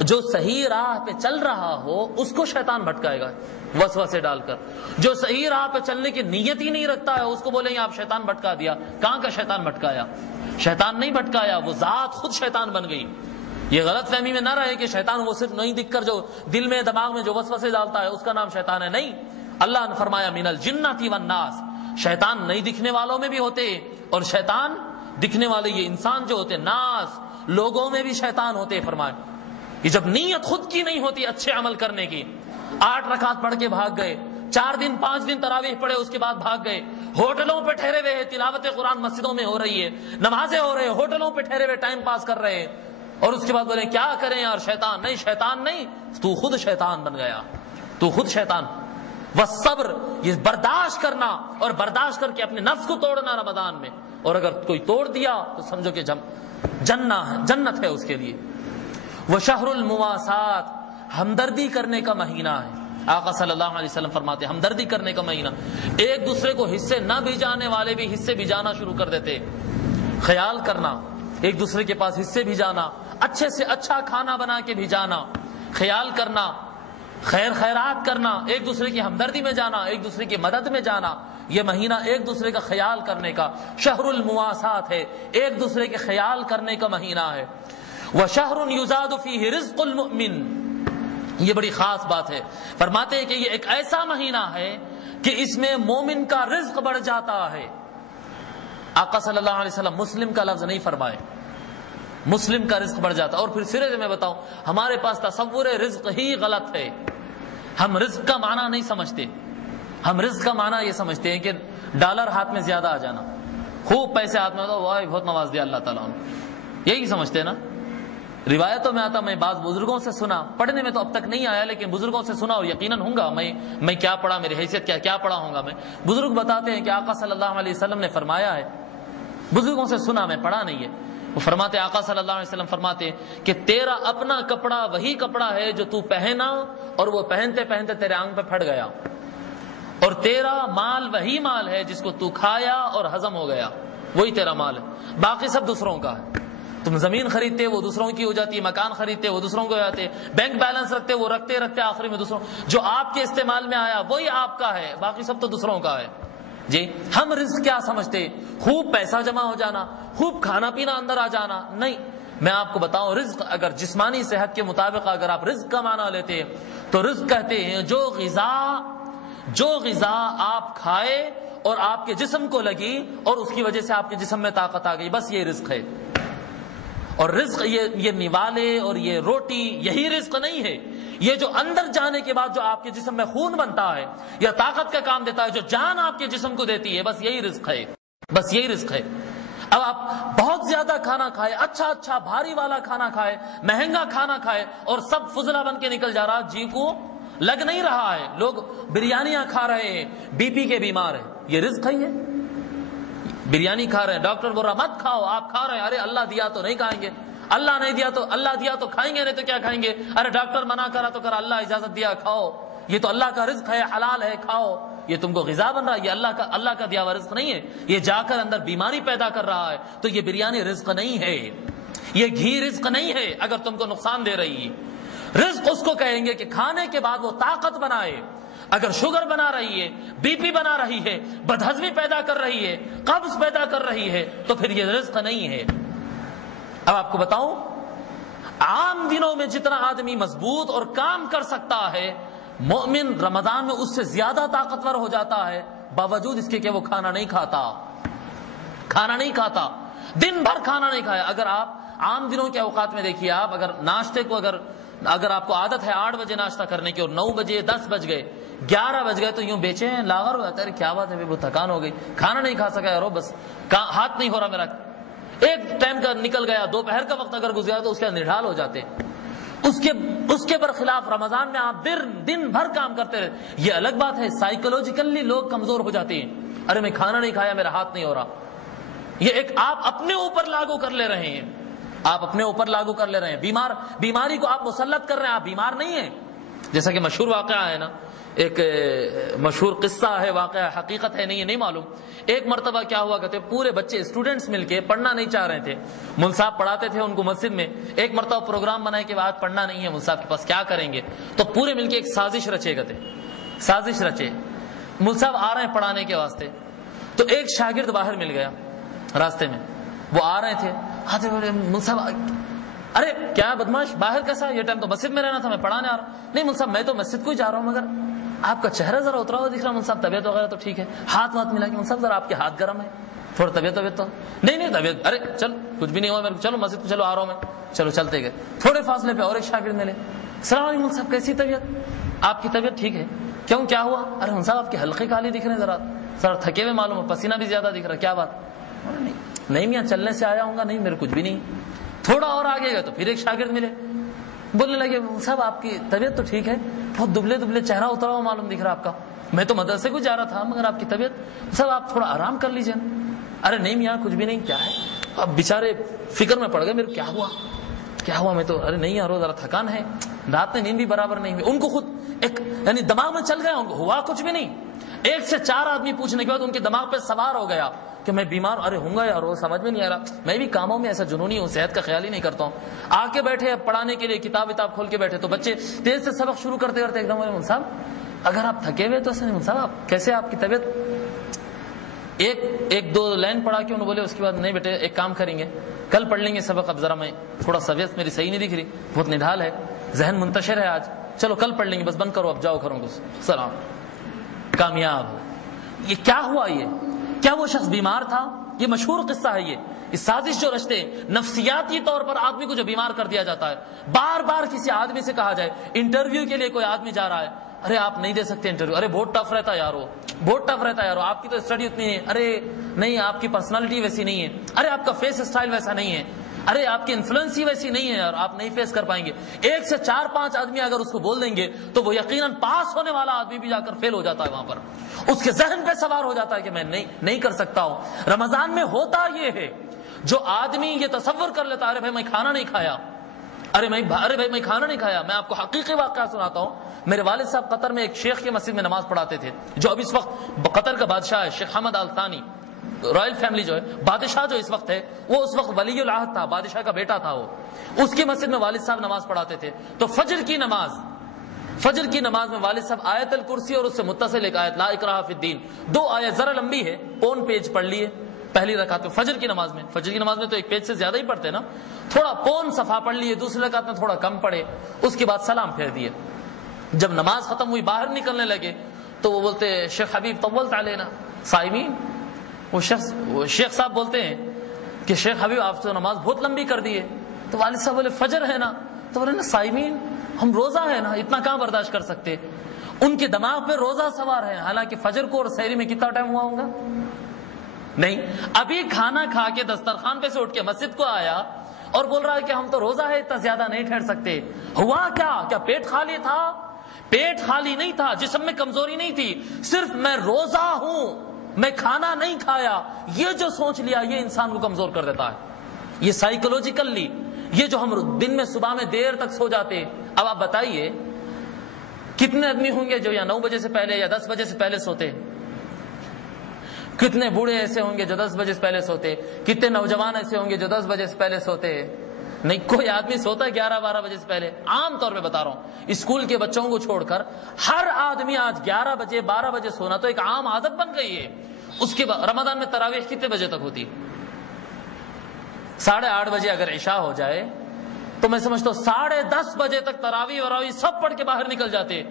جو صحیح راہ پہ چل رہا ہو اس کو شیطان بھٹکائے گا وسوسے ڈال کر، جو صحیح راہ پہ چلنے کی نیت ہی نہیں رکھتا ہے اس کو بولیں گے آپ شیطان بھٹکا دیا۔ کہاں کا شیطان بھٹکایا؟ شیطان نہیں بھٹکایا، وہ ذات خود شیطان بن گئی۔ یہ غلط فہمی میں نہ رہے کہ شیطان وہ صرف نہیں دکھ کر جو دل میں دماغ میں جو وسوسے ڈالتا ہے اس کا نام شیطان ہے، نہیں۔ اللہ نے فرمایا من الجنۃ والناس، شیطان نہیں دکھنے والوں میں بھی ہوتے، اور شیطان دکھنے والے یہ انسان جو ہوتے ناس، لوگوں میں بھی شیطان ہوتے۔ فرمایا کہ جب نیت خود کی نہیں ہوتی اچھے عمل کرنے کی، 8 رکعت پڑھ کے بھاگ گئے، 4 دن 5 دن تراویح پڑھے اس کے بعد بھاگ گئے، ہوٹلوں پہ ٹھہرے ہوئے ہیں، تلاوت قرآن مسجدوں میں ہو رہی ہے، نمازیں ہو رہے ہیں، ہوٹلوں پہ ٹھہرے ہوئے ٹائم پاس کر رہے ہیں، اور اس کے بعد بولے کیا کریں یار شیطان نہیں، شیطان نہیں، تو خود شیطان بن گیا، تو خود شیطان۔ والصبر، یہ برداشت کرنا، اور برداشت کر کے اپنے نفس کو توڑنا رمضان میں، اور اگر کوئی توڑ دیا تو سمجھو کہ جنت ہے اس کے لیے۔ وشہر المواسات، ہمدردی کرنے کا مہینہ ہے۔ آقا صلی اللہ علیہ وسلم فرماتے ہیں ہمدردی کرنے کا مہینہ، ایک دوسرے کو حصے نہ بھیجانے والے بھی حصے بھیجانا شروع کر دیتے، خیال کرنا، ایک دوسرے کے پاس حصے بھیجانا، اچھے سے اچھا کھانا بنا کے بھیجانا، خیال کرنا، خیرات کرنا، ایک دوسرے کی ہمدردی میں جانا، ایک دوسرے کی مدد میں جانا، یہ مہینہ ایک دوسرے کا خیال کرنے کا شہر المواسات ہے، ایک دوسرے کے خیال کرنے کا مہینہ ہے۔ وشہر یزاد فیہ رزق المؤمن، یہ بڑی خاص بات ہے، فرماتے ہیں کہ یہ ایک ایسا مہینہ ہے کہ اس میں مومن کا رزق بڑھ جاتا ہے۔ آقا صلی اللہ علیہ وسلم مسلم کا لفظ نہیں فرمائے، مسلم کا رزق بڑھ جاتا ہے۔ اور پھر سرے سے میں بتاؤں، ہمارے پاس تصور رزق ہی غلط ہے، ہم رزق کا معنی نہیں سمجھتے، ہم رزق کا معنی یہ سمجھتے ہیں کہ ڈالر ہاتھ میں زیادہ آ جانا، خوب پیسے ہاتھ میں، واہ بہت نواز دیا اللہ تعالیٰ نے، یہی سمجھتے ہیں نا۔ روایتوں میں آتا، میں بعض بزرگوں سے سنا، پڑھنے میں تو اب تک نہیں آیا لیکن بزرگوں سے سنا، اور یقیناً ہوں گا میں کیا پڑھا، میری حیثیت کیا پڑھا ہوں گا میں، بزرگ بتاتے ہیں کہ آقا صلی اللہ علیہ وسلم نے فرمایا ہے، بزرگوں سے سنا میں پڑھا نہیں ہے، وہ فرماتے آقا صلی اللہ علیہ وسلم فرماتے کہ تیرا اپنا کپڑا وہی کپڑا ہے جو تو پہنا اور وہ پہنتے پہنتے تیرے آنکھ پہ پھٹ گیا، اور تیرا مال وہی مال ہے جس کو تو کھایا اور ہضم ہو گیا، وہی تیرا مال ہے، باقی سب دوسروں کا ہے۔ تم زمین خریدتے وہ دوسروں کی ہو جاتی ہے، مکان خریدتے وہ دوسروں کے ہو جاتے، بینک بیلنس رکھتے وہ رکھتے آخری میں دوسروں، جو آپ کے استعمال میں آیا وہی آپ کا ہے، باقی سب تو دوسروں کا ہے۔ جی ہم رزق کیا سمجھتے؟ خوب پیسہ جمع ہو جانا، خوب کھانا پینا اندر آ جانا، نہیں۔ میں آپ کو بتاؤں، رزق اگر جسمانی صحت کے مطابق اگر آپ رزق کا معنی لیتے تو رزق کہتے ہیں جو غذا آپ کھائے اور آپ کے جسم کو لگی اور اس کی وجہ سے آپ کے جسم میں طاقت آ گئی، بس یہ رزق ہے۔ اور رزق یہ نوالے اور یہ روٹی یہی رزق نہیں ہے، یہ جو اندر جانے کے بعد جو آپ کے جسم میں خون بنتا ہے یا طاقت کا کام دیتا ہے، جو جان آپ کے جسم کو دیتی ہے، بس یہی رزق ہے، بس یہی رزق ہے۔ اب آپ بہت زیادہ کھانا کھائے، اچھا بھاری والا کھانا کھائے، مہنگا کھانا کھائے، اور سب فضلہ بن کے نکل جا رہا، جی کو لگ نہیں رہا ہے، لوگ بریانیاں کھا رہے ہیں، بی پی کے بیمار ہیں، یہ رزق ہے، بریانی کھا رہے ہیں، ڈاکٹر بول رہا مت کھاؤ، آپ کھا رہے ہیں، ارے اللہ دیا تو نہیں کھائیں گے، اللہ نہیں دیا تو اللہ دیا تو کھائیں گے، نہیں تو کیا کھائیں گے، ارے ڈاکٹر منع کرا تو کرا، اللہ اجازت دیا کھاؤ، یہ تو اللہ کا رزق ہے، حلال ہے کھاؤ، یہ تم کو غذا بن رہا ہے، یہ اللہ کا دیا ہوا رزق نہیں ہے، یہ جا کر اندر بیماری پیدا کر رہا ہے، تو یہ بریانی رزق نہیں ہے، یہ گھی رزق نہیں ہے اگر تم کو نقصان دے رہی ہے۔ رزق اس کو کہیں گے کہ کھانے کے بعد وہ طاقت بنائے، اگر شوگر بنا رہی ہے، بی پی بنا رہی ہے، بدہضمی پیدا کر رہی ہے، قبض پیدا کر رہی ہے، تو پھر یہ رزق نہیں ہے۔ اب آپ کو بتاؤں، عام دنوں میں جتنا آدمی مضبوط اور کام کر سکتا ہے، مومن رمضان میں اس سے زیادہ طاقتور ہو جاتا ہے، باوجود اس کے کہ وہ کھانا نہیں کھاتا، دن بھر کھانا نہیں کھایا۔ اگر آپ عام دنوں کے اوقات میں دیکھیے، آپ اگر ناشتے کو اگر آپ کو عادت ہے 8 بجے ناشتہ کرنے کی اور 9 بجے 10 بج گئے 11 بج گئے تو یوں بیچے ہیں، لاغر ہو جاتا ہے، کیا بات ہے، وہ تھکان ہو گئی، کھانا نہیں کھا سکا یارو، بس ہاتھ نہیں ہو رہا میرا، ایک ٹائم کا نکل گیا، دوپہر کا وقت اگر گزرا تو اس کے نڈھال ہو جاتے ہیں۔ اس کے برخلاف رمضان میں آپ دن بھر کام کرتے رہے، یہ الگ بات ہے، سائیکولوجیکلی لوگ کمزور ہو جاتے ہیں، ارے میں کھانا نہیں کھایا، میرا ہاتھ نہیں ہو رہا، یہ ایک آپ اپنے اوپر لاگو کر لے رہے ہیں، بیماری کو آپ مسلط کر رہے ہیں، آپ بیمار نہیں ہیں۔ جیسا کہ مشہور واقعہ ہے نا، ایک مشہور قصہ ہے، واقعہ حقیقت ہے نہیں ہے نہیں معلوم، ایک مرتبہ کیا ہوا کرتے، پورے بچے اسٹوڈنٹس مل کے پڑھنا نہیں چاہ رہے تھے، مول صاحب پڑھاتے تھے ان کو مسجد میں، ایک مرتبہ پروگرام بنائے کہ آج پڑھنا نہیں ہے مول صاحب کے پاس، کیا کریں گے، تو پورے مل کے ایک سازش رچے، مول صاحب آ رہے ہیں پڑھانے کے واسطے، تو ایک شاگرد باہر مل گیا راستے میں، وہ آ رہے تھے، آتے بولے مول صاحب ارے کیا بدماش، باہر کیسا، یہ ٹائم تو مسجد میں رہنا تھا، میں پڑھانے آ رہا ہوں۔ نہیں مول صاحب میں تو مسجد کو ہی جا رہا ہوں، مگر آپ کا چہرہ ذرا اترا ہوا دکھ رہا، مول صاحب طبیعت وغیرہ تو ٹھیک ہے، ہاتھ ملا کہ مول صاحب ذرا آپ کے ہاتھ گرم ہے، تھوڑا طبیعت تو نہیں طبیعت، ارے چل کچھ بھی نہیں ہوا میرے کو، چلو مسجد کو چلو آ رہا ہوں میں، چلو چلتے گئے، تھوڑے فاصلے پہ اور ایک شاگرد ملے، السلام علیکم مول صاحب کیسی طبیعت، آپ کی طبیعت ٹھیک ہے، کیوں کیا ہوا، ارے مول صاحب آپ کے حلقے کالے دکھ رہے ہیں، ذرا تھکے ہوئے معلوم ہے، پسینہ بھی زیادہ دکھ رہا ہے، کیا بات، نہیں میاں چلنے سے آیا ہوں گا، نہیں میرے کچھ بھی نہیں۔ تھوڑا اور آگے گئے تو پھر ایک شاگرد ملے، بولنے لگے صاحب آپ کی طبیعت تو ٹھیک ہے، بہت دبلے چہرہ اترا ہوا معلوم دکھ رہا آپ کا، میں تو مدرسے کو جا رہا تھا، مگر آپ کی طبیعت صاحب آپ تھوڑا آرام کر لیجیے نا، ارے نہیں میاں کچھ بھی نہیں، کیا ہے، اب بیچارے فکر میں پڑ گئے، میرے کیا ہوا، میں تو ارے نہیں یار ذرا تھکان ہے، رات میں نیند بھی برابر نہیں ہوئی، ان کو خود ایک یعنی دماغ میں چل گیا، ان کو ہوا کچھ بھی نہیں، 1 سے 4 آدمی پوچھنے کے بعد ان کے دماغ پہ سوار ہو گیا کہ میں بیمار، ارے ہوں گا یار، وہ سمجھ میں نہیں آ رہا، میں بھی کاموں میں ایسا جنونی ہوں، صحت کا خیال ہی نہیں کرتا ہوں، آ کے بیٹھے پڑھانے کے لیے کتاب کھول کے بیٹھے، تو بچے تیز سے سبق شروع کرتے ایک دم مول صاحب اگر آپ تھکے ہوئے تو ایسا نہیں، مول صاحب آپ کیسے، آپ کی طبیعت، ایک 2 لائن پڑھا کے انہوں بولے، اس کے بعد نہیں بیٹے ایک کام کریں گے، کل پڑھ لیں گے سبق، اب ذرا میں تھوڑا طبیعت میری صحیح نہیں دکھ رہی، بہت نڈھال ہے، ذہن منتشر ہے آج، چلو کل پڑھ لیں گے، بس بند کرو اب جاؤ گھروں کو، سلام، کامیاب۔ یہ کیا ہوا، یہ کیا وہ شخص بیمار تھا، یہ مشہور قصہ ہے، یہ سازش جو رچتے ہیں، نفسیاتی طور پر آدمی کو جو بیمار کر دیا جاتا ہے، بار بار کسی آدمی سے کہا جائے، انٹرویو کے لیے کوئی آدمی جا رہا ہے، ارے آپ نہیں دے سکتے انٹرویو، ارے بہت ٹف رہتا یارو، آپ کی تو اسٹڈی اتنی ہے، ارے نہیں آپ کی پرسنالٹی ویسی نہیں ہے، ارے آپ کا فیس اسٹائل ویسا نہیں ہے، ارے آپ کی انفلوئنس ہی ویسی نہیں ہے اور آپ نہیں فیس کر پائیں گے۔ 1 سے 4-5 آدمی اگر اس کو بول دیں گے تو وہ یقیناً پاس ہونے والا آدمی بھی جا کر فیل ہو جاتا ہے، وہاں پر اس کے ذہن پہ سوار ہو جاتا ہے کہ میں نہیں کر سکتا ہوں۔ رمضان میں ہوتا یہ ہے، جو آدمی یہ تصور کر لیتا ارے بھائی میں کھانا نہیں کھایا، ارے بھائی میں کھانا نہیں کھایا، میں آپ کو حقیقی واقعہ سناتا ہوں۔ میرے والد صاحب قطر میں ایک شیخ کی مسجد میں نماز پڑھاتے تھے، جو اب اس وقت قطر کا بادشاہ ہے، شیخ حمد آل ثانی، رائل فیملی جو ہے، بادشاہ جو اس وقت ہے، وہ اس وقت ولی العہد تھا، بادشاہ کا بیٹا تھا، وہ اس کی مسجد میں والد صاحب نماز پڑھاتے تھے۔ تو فجر کی نماز میں والد صاحب آیت الکرسی اور اس سے متصل ایک آیت لا اکراہ فی الدین، 2 آیت ذرا لمبی ہے، پون پیج پڑھ لیے پہلی رکعت میں، فجر کی نماز میں تو 1 پیج سے زیادہ ہی پڑھتے نا، تھوڑا پون صفحہ پڑھ لیے، دوسری رکعت میں تھوڑا کم پڑھے، اس کے بعد سلام پھیر دیے۔ جب نماز ختم ہوئی باہر نکلنے لگے تو وہ بولتے شیخ حبیب طولت علینا صائمین، وہ شیخ صاحب بولتے ہیں کہ شیخ حبیب آپ تو نماز بہت لمبی کر دیے، تو والد صاحب بولے فجر ہے نا، تو بولے نا صائمین، ہم روزہ ہے نا، اتنا کہاں برداشت کر سکتے۔ ان کے دماغ پہ روزہ سوار ہے، حالانکہ فجر کو اور سحری میں کتنا ٹائم ہوا ہوگا، نہیں، ابھی کھانا کھا کے دسترخوان پہ سے اٹھ کے مسجد کو آیا اور بول رہا ہے کہ ہم تو روزہ ہے، اتنا زیادہ نہیں ٹھہر سکتے۔ ہوا کیا پیٹ خالی تھا؟ پیٹ خالی نہیں تھا، جسم میں کمزوری نہیں تھی، صرف میں روزہ ہوں، میں کھانا نہیں کھایا، یہ جو سوچ لیا یہ انسان کو کمزور کر دیتا ہے۔ یہ سائیکولوجیکلی، یہ جو ہم دن میں صبح میں دیر تک سو جاتے ہیں، اب آپ بتائیے کتنے آدمی ہوں گے جو یا 9 بجے سے پہلے یا 10 بجے سے پہلے سوتے ہیں؟ کتنے بوڑھے ایسے ہوں گے جو 10 بجے سے پہلے سوتے؟ کتنے نوجوان ایسے ہوں گے جو 10 بجے سے پہلے سوتے؟ نہیں، کوئی آدمی سوتا ہے 11-12 بجے سے پہلے؟ عام طور پہ بتا رہا ہوں، اسکول کے بچوں کو چھوڑ کر ہر آدمی آج 11 بجے 12 بجے سونا تو ایک عام عادت بن گئی ہے۔ اس کے بعد رمضان میں تراویح کتنے بجے تک ہوتی؟ 8:30 بجے اگر عشاء ہو جائے تو میں سمجھتا ہوں 10:30 بجے تک تراویح وراویح سب پڑھ کے باہر نکل جاتے۔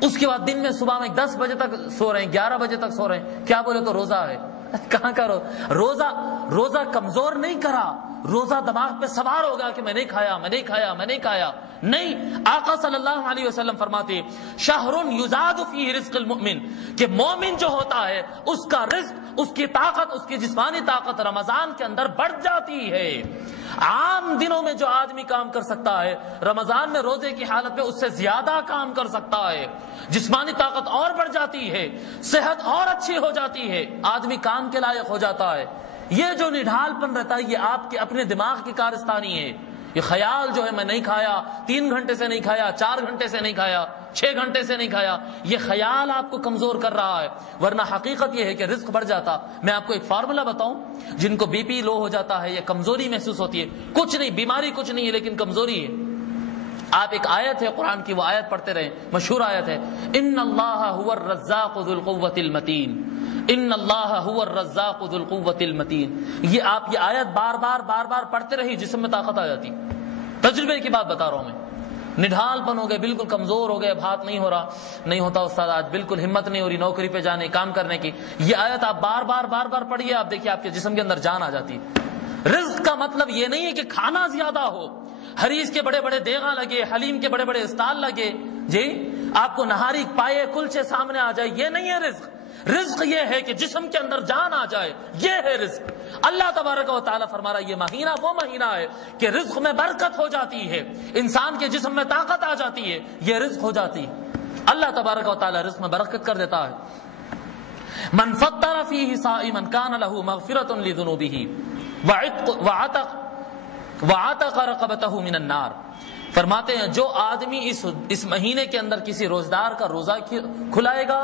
اس کے بعد دن میں صبح میں 10 بجے تک سو رہے ہیں، 11 بجے تک سو رہے ہیں، کیا بولے تو روزہ ہے۔ کہاں کا روزہ کمزور نہیں کرا، روزہ دماغ پہ سوار ہوگا کہ میں نہیں کھایا میں نہیں کھایا میں نہیں کھایا۔ نہیں، آقا صلی اللہ علیہ وسلم فرماتے شہر یزاد فیہ رزق المؤمن، کہ مومن جو ہوتا ہے اس کا رزق، اس کی طاقت، اس کی جسمانی طاقت رمضان کے اندر بڑھ جاتی ہے۔ عام دنوں میں جو آدمی کام کر سکتا ہے رمضان میں روزے کی حالت میں اس سے زیادہ کام کر سکتا ہے، جسمانی طاقت اور بڑھ جاتی ہے، صحت اور اچھی ہو جاتی ہے، آدمی کام کے لائق ہو جاتا ہے۔ یہ جو نڈھال پن رہتا ہے یہ آپ کے اپنے دماغ کی کارستانی ہے۔ یہ خیال جو ہے میں نہیں کھایا، 3 گھنٹے سے نہیں کھایا، 4 گھنٹے سے نہیں کھایا، 6 گھنٹے سے نہیں کھایا، یہ خیال آپ کو کمزور کر رہا ہے، ورنہ حقیقت یہ ہے کہ رزق بڑھ جاتا۔ میں آپ کو ایک فارمولہ بتاؤں، جن کو بی پی لو ہو جاتا ہے یا کمزوری محسوس ہوتی ہے، کچھ نہیں، بیماری کچھ نہیں ہے لیکن کمزوری ہے۔ آپ ایک آیت ہے قرآن کی، وہ آیت پڑھتے رہیں، مشہور آیت ہے، ان اللہ هو الرزاق ذو القوۃ المتین، ان اللہ هو الرزاق ذو القوۃ المتین۔ یہ آپ یہ آیت بار بار پڑھتے رہی، جسم میں طاقت آ جاتی۔ تجربے کی بات بتا رہا ہوں میں، نڈھال پن ہو گئے، بالکل کمزور ہو گئے، بات نہیں ہو رہا، نہیں ہوتا استاد آج بالکل ہمت نہیں ہو رہی نوکری پہ جانے کام کرنے کی۔ یہ آیت آپ بار بار پڑھیے، آپ دیکھیے آپ کے جسم کے اندر جان آ جاتی۔ رزق کا مطلب یہ نہیں ہے کہ کھانا زیادہ ہو، حریص کے بڑے بڑے دیگاں لگے، حلیم کے بڑے بڑے اسٹال لگے، جی آپ کو نہاری پائے کلچے سامنے آ جائے، یہ نہیں ہے رزق۔ رزق یہ ہے کہ جسم کے اندر جان آ جائے، یہ ہے رزق۔ اللہ تبارک و تعالیٰ فرما رہا ہے یہ مہینہ وہ مہینہ ہے کہ رزق میں برکت ہو جاتی ہے، انسان کے جسم میں طاقت آ جاتی ہے، یہ رزق ہو جاتی ہے۔ اللہ تبارک و تعالیٰ رزق میں برکت کر دیتا ہے۔ من فطر فیہ صائما کان لہ مغفرۃ لذنوبہ وعتق رقبتہ من النار۔ فرماتے ہیں جو آدمی اس مہینے کے اندر کسی روزدار کا روزہ کھلائے گا،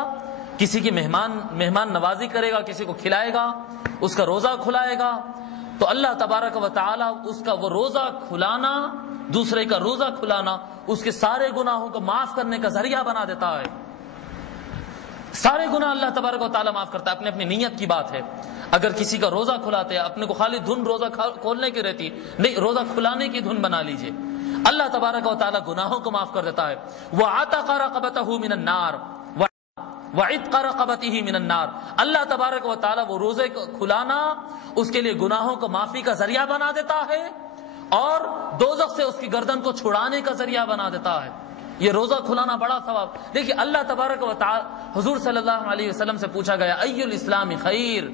کسی کی مہمان نوازی کرے گا، کسی کو کھلائے گا، اس کا روزہ کھلائے گا، تو اللہ تبارک و تعالی اس کا وہ روزہ کھلانا، دوسرے کا روزہ کھلانا اس کے سارے گناہوں کو معاف کرنے کا ذریعہ بنا دیتا ہے۔ سارے گناہ اللہ تبارک و تعالی معاف کرتا ہے، اپنی نیت کی بات ہے۔ اگر کسی کا روزہ کھلاتے ہیں، اپنے کو خالی دھن روزہ کھولنے کی رہتی نہیں، روزہ کھلانے کی دھن بنا لیجئے، اللہ تبارک و تعالی گناہوں کو معاف کر دیتا ہے۔ وَعَتَقَ رَقَبَتَهُ مِنَ النَّارِ وَعِتْقَ رَقَبَتِهِ مِنَ النَّارِ۔ اللہ تبارک و تعالی وہ روزے کو کھلانا اس کے لیے گناہوں کو معافی کا ذریعہ بنا دیتا ہے، اور دوزخ سے اس کی گردن کو چھڑانے کا ذریعہ بنا دیتا ہے۔ یہ روزہ کھلانا بڑا ثواب۔ دیکھیے اللہ تبارک و تعالی، حضور صلی اللہ علیہ وسلم سے پوچھا گیا ای الاسلام خیر،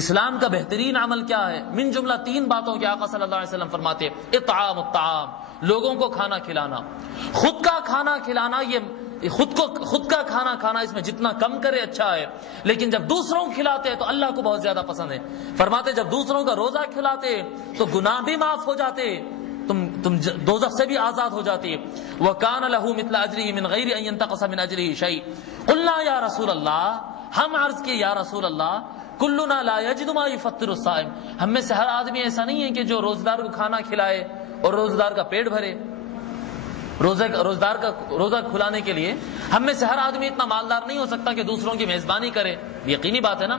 اسلام کا بہترین عمل کیا ہے؟ من جملہ 3 باتوں کے آقا صلی اللہ علیہ وسلم فرماتے ہیں اطعام الطعام، لوگوں کو کھانا کھلانا۔ خود کا کھانا کھلانا، یہ خود کا کھانا کھانا اس میں جتنا کم کرے اچھا ہے، لیکن جب دوسروں کو کھلاتے ہیں تو اللہ کو بہت زیادہ پسند ہے۔ فرماتے جب دوسروں کا روزہ کھلاتے تو گناہ بھی معاف ہو جاتے، تم دوزخ سے بھی آزاد ہو جاتی ہے۔ وَكَانَ لَهُ مِثْلَ أَجْرِهِ مِنْ غَيْرِ أَنْ يَنْتَقَصَ مِنْ أَجْرِهِ شَيْءٍ قُلْنَا يَا رَسُولَ اللَّهِ، ہم عرض کیے یا رسول اللہ كُلُّنَا لَا يَجِدُ مَا يُفَطِّرُ الصَّائِمَ، ہم میں سے ہر آدمی ایسا نہیں ہے کہ جو روزدار کو کھانا کھلائے اور روزدار کا پیٹ بھرے۔ روزدار کا روزہ کھلانے کے لیے ہم میں سے ہر آدمی اتنا مالدار نہیں ہو سکتا کہ دوسروں کی میزبانی کرے، یقینی بات ہے نا،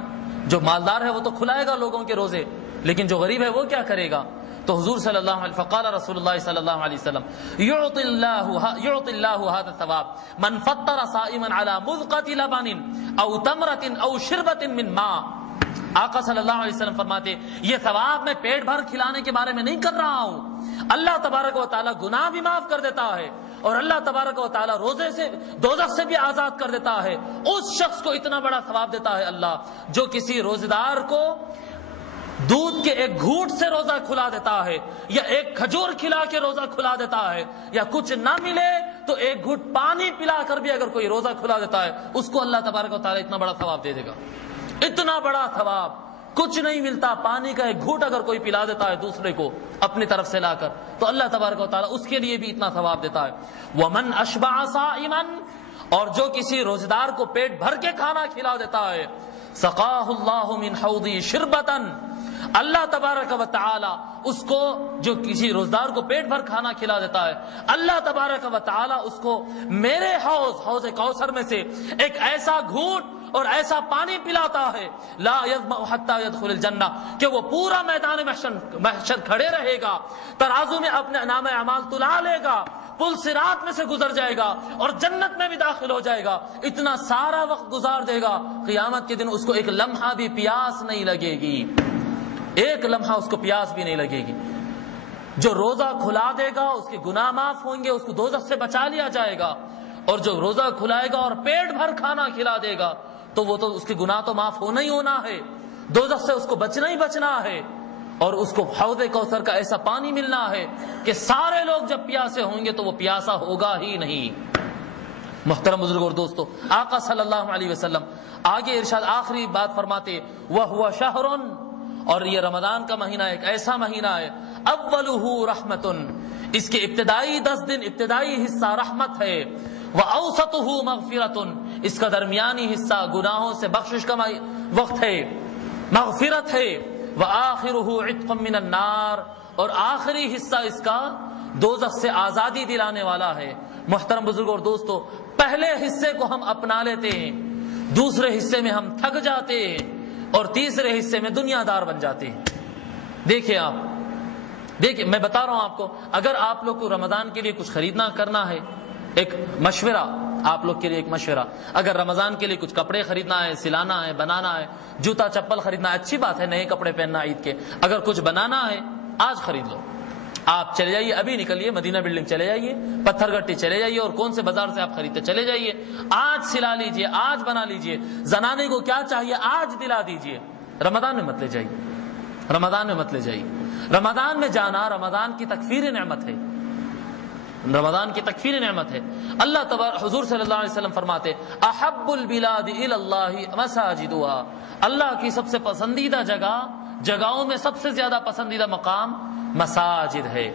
جو مالدار ہے وہ تو کھلائے گا لوگوں کے روزے، لیکن جو غریب ہے وہ کیا کرے گا؟ تو حضور صلی اللہ علیہ فقال رسول اللہ صلی اللہ علیہ وسلم یعطی اللہ هذا الثواب من فطر صائما على مذقة لبن او تمرة او شربة من ماء۔ آقا صلی اللہ علیہ وسلم فرماتے یہ ثواب میں پیٹ بھر کھلانے کے بارے میں نہیں کر رہا ہوں، اللہ تبارک و تعالی گناہ بھی معاف کر دیتا ہے، اور اللہ تبارک و تعالی روزے سے دوزخ سے بھی آزاد کر دیتا ہے۔ اس شخص کو اتنا بڑا ثواب دیتا ہے اللہ جو کسی روزدار کو دودھ کے ایک گھونٹ سے روزہ کھلا دیتا ہے، یا ایک کھجور کھلا کے روزہ کھلا دیتا ہے، یا کچھ نہ ملے تو ایک گھونٹ پانی پلا کر بھی اگر کوئی روزہ کھلا دیتا ہے، اس کو اللہ تبارک و تعالی اتنا بڑا ثواب دے دے گا۔ اتنا بڑا ثواب کچھ نہیں ملتا. پانی کا ایک گھونٹ اگر کوئی پلا دیتا ہے دوسرے کو اپنی طرف سے لا کر تو اللہ تبارک و تعالیٰ اس کے لیے بھی اتنا ثواب دیتا ہے. وَمَنْ أَشْبَعَ صَائِمًا، اور جو کسی روزدار کو پیٹ بھر کے کھانا کھلا دیتا ہے، سَقَاهُ اللَّهُ مِنْ حَوْضِي شِرْبَةً، اللہ تبارک و تعالیٰ اس کو، جو کسی روزدار کو پیٹ بھر کھانا کھلا دیتا ہے، اللہ تبارک و تعالیٰ اس کو میرے حوض کوثر میں سے ایک ایسا گھونٹ اور ایسا پانی پلاتا ہے، لا یظمأ حتی یدخل الجنہ، کہ وہ پورا میدان محشر کھڑے رہے گا، ترازو میں اپنے نام اعمال تلا لے گا، پل صراط میں سے گزر جائے گا اور جنت میں بھی داخل ہو جائے گا. اتنا سارا وقت گزار دے گا، قیامت کے دن اس کو ایک لمحہ بھی پیاس نہیں لگے گی، ایک لمحہ اس کو پیاس بھی نہیں لگے گی. جو روزہ کھلا دے گا اس کے گناہ معاف ہوں گے، اس کو دوزخ سے بچا لیا جائے گا. اور جو روزہ کھلائے گا اور پیٹ بھر کھانا کھلا دے گا تو وہ تو اس کے گناہ تو معاف ہونا ہی ہونا ہے، دوزخ سے اس کو بچنا ہی بچنا ہے، اور اس کو حوض کوثر کا ایسا پانی ملنا ہے کہ سارے لوگ جب پیاسے ہوں گے تو وہ پیاسا ہوگا ہی نہیں. محترم بزرگ اور دوستو، آقا صلی اللہ علیہ وسلم آگے ارشاد آخری بات فرماتے، وَهُوَ شَهْرٌ، اور یہ رمضان کا مہینہ ایک ایسا مہینہ ہے، اولہ رحمتن، اس کے ابتدائی 10 دن ابتدائی حصہ رحمت ہے، وَأَوْسَطُهُ مغفرتن، اس کا درمیانی حصہ گناہوں سے بخشش کا وقت ہے، مغفرت ہے، وَآخِرُهُ عِتْقٌ مِّنَ النَّارِ، اور آخری حصہ اس کا دوزخ سے آزادی دلانے والا ہے. محترم بزرگ اور دوستو، پہلے حصے کو ہم اپنا لیتے ہیں، دوسرے حصے میں ہم تھک جاتے ہیں، اور تیسرے حصے میں دنیا دار بن جاتے ہیں. دیکھیے میں بتا رہا ہوں آپ کو، اگر آپ لوگ کو رمضان کے لیے کچھ خریدنا کرنا ہے، ایک مشورہ آپ لوگ کے لیے، ایک مشورہ، اگر رمضان کے لیے کچھ کپڑے خریدنا ہے، سلانا ہے، بنانا ہے، جوتا چپل خریدنا ہے، اچھی بات ہے نئے کپڑے پہننا عید کے، اگر کچھ بنانا ہے آج خرید لو. آپ چلے جائیے، ابھی نکلیے، مدینہ بلڈنگ چلے جائیے، پتھر گٹی چلے جائیے، اور کون سے بازار سے آپ خریدتے چلے جائیے، آج سلا لیجئے، آج بنا لیجئے. زنانے کو کیا چاہیے آج دلا دیجئے. رمضان میں مت لے جائیے، رمضان میں مت لے جائیے. رمضان میں جانا رمضان کی تکفیر نعمت ہے، رمضان کی تکفیر نعمت ہے. اللہ تبارک، حضور صلی اللہ علیہ وسلم فرماتے، احب البلاد الی اللہ مساجدها، اللہ کی سب سے پسندیدہ جگہوں میں سب سے زیادہ پسندیدہ مقام مساجد ہے.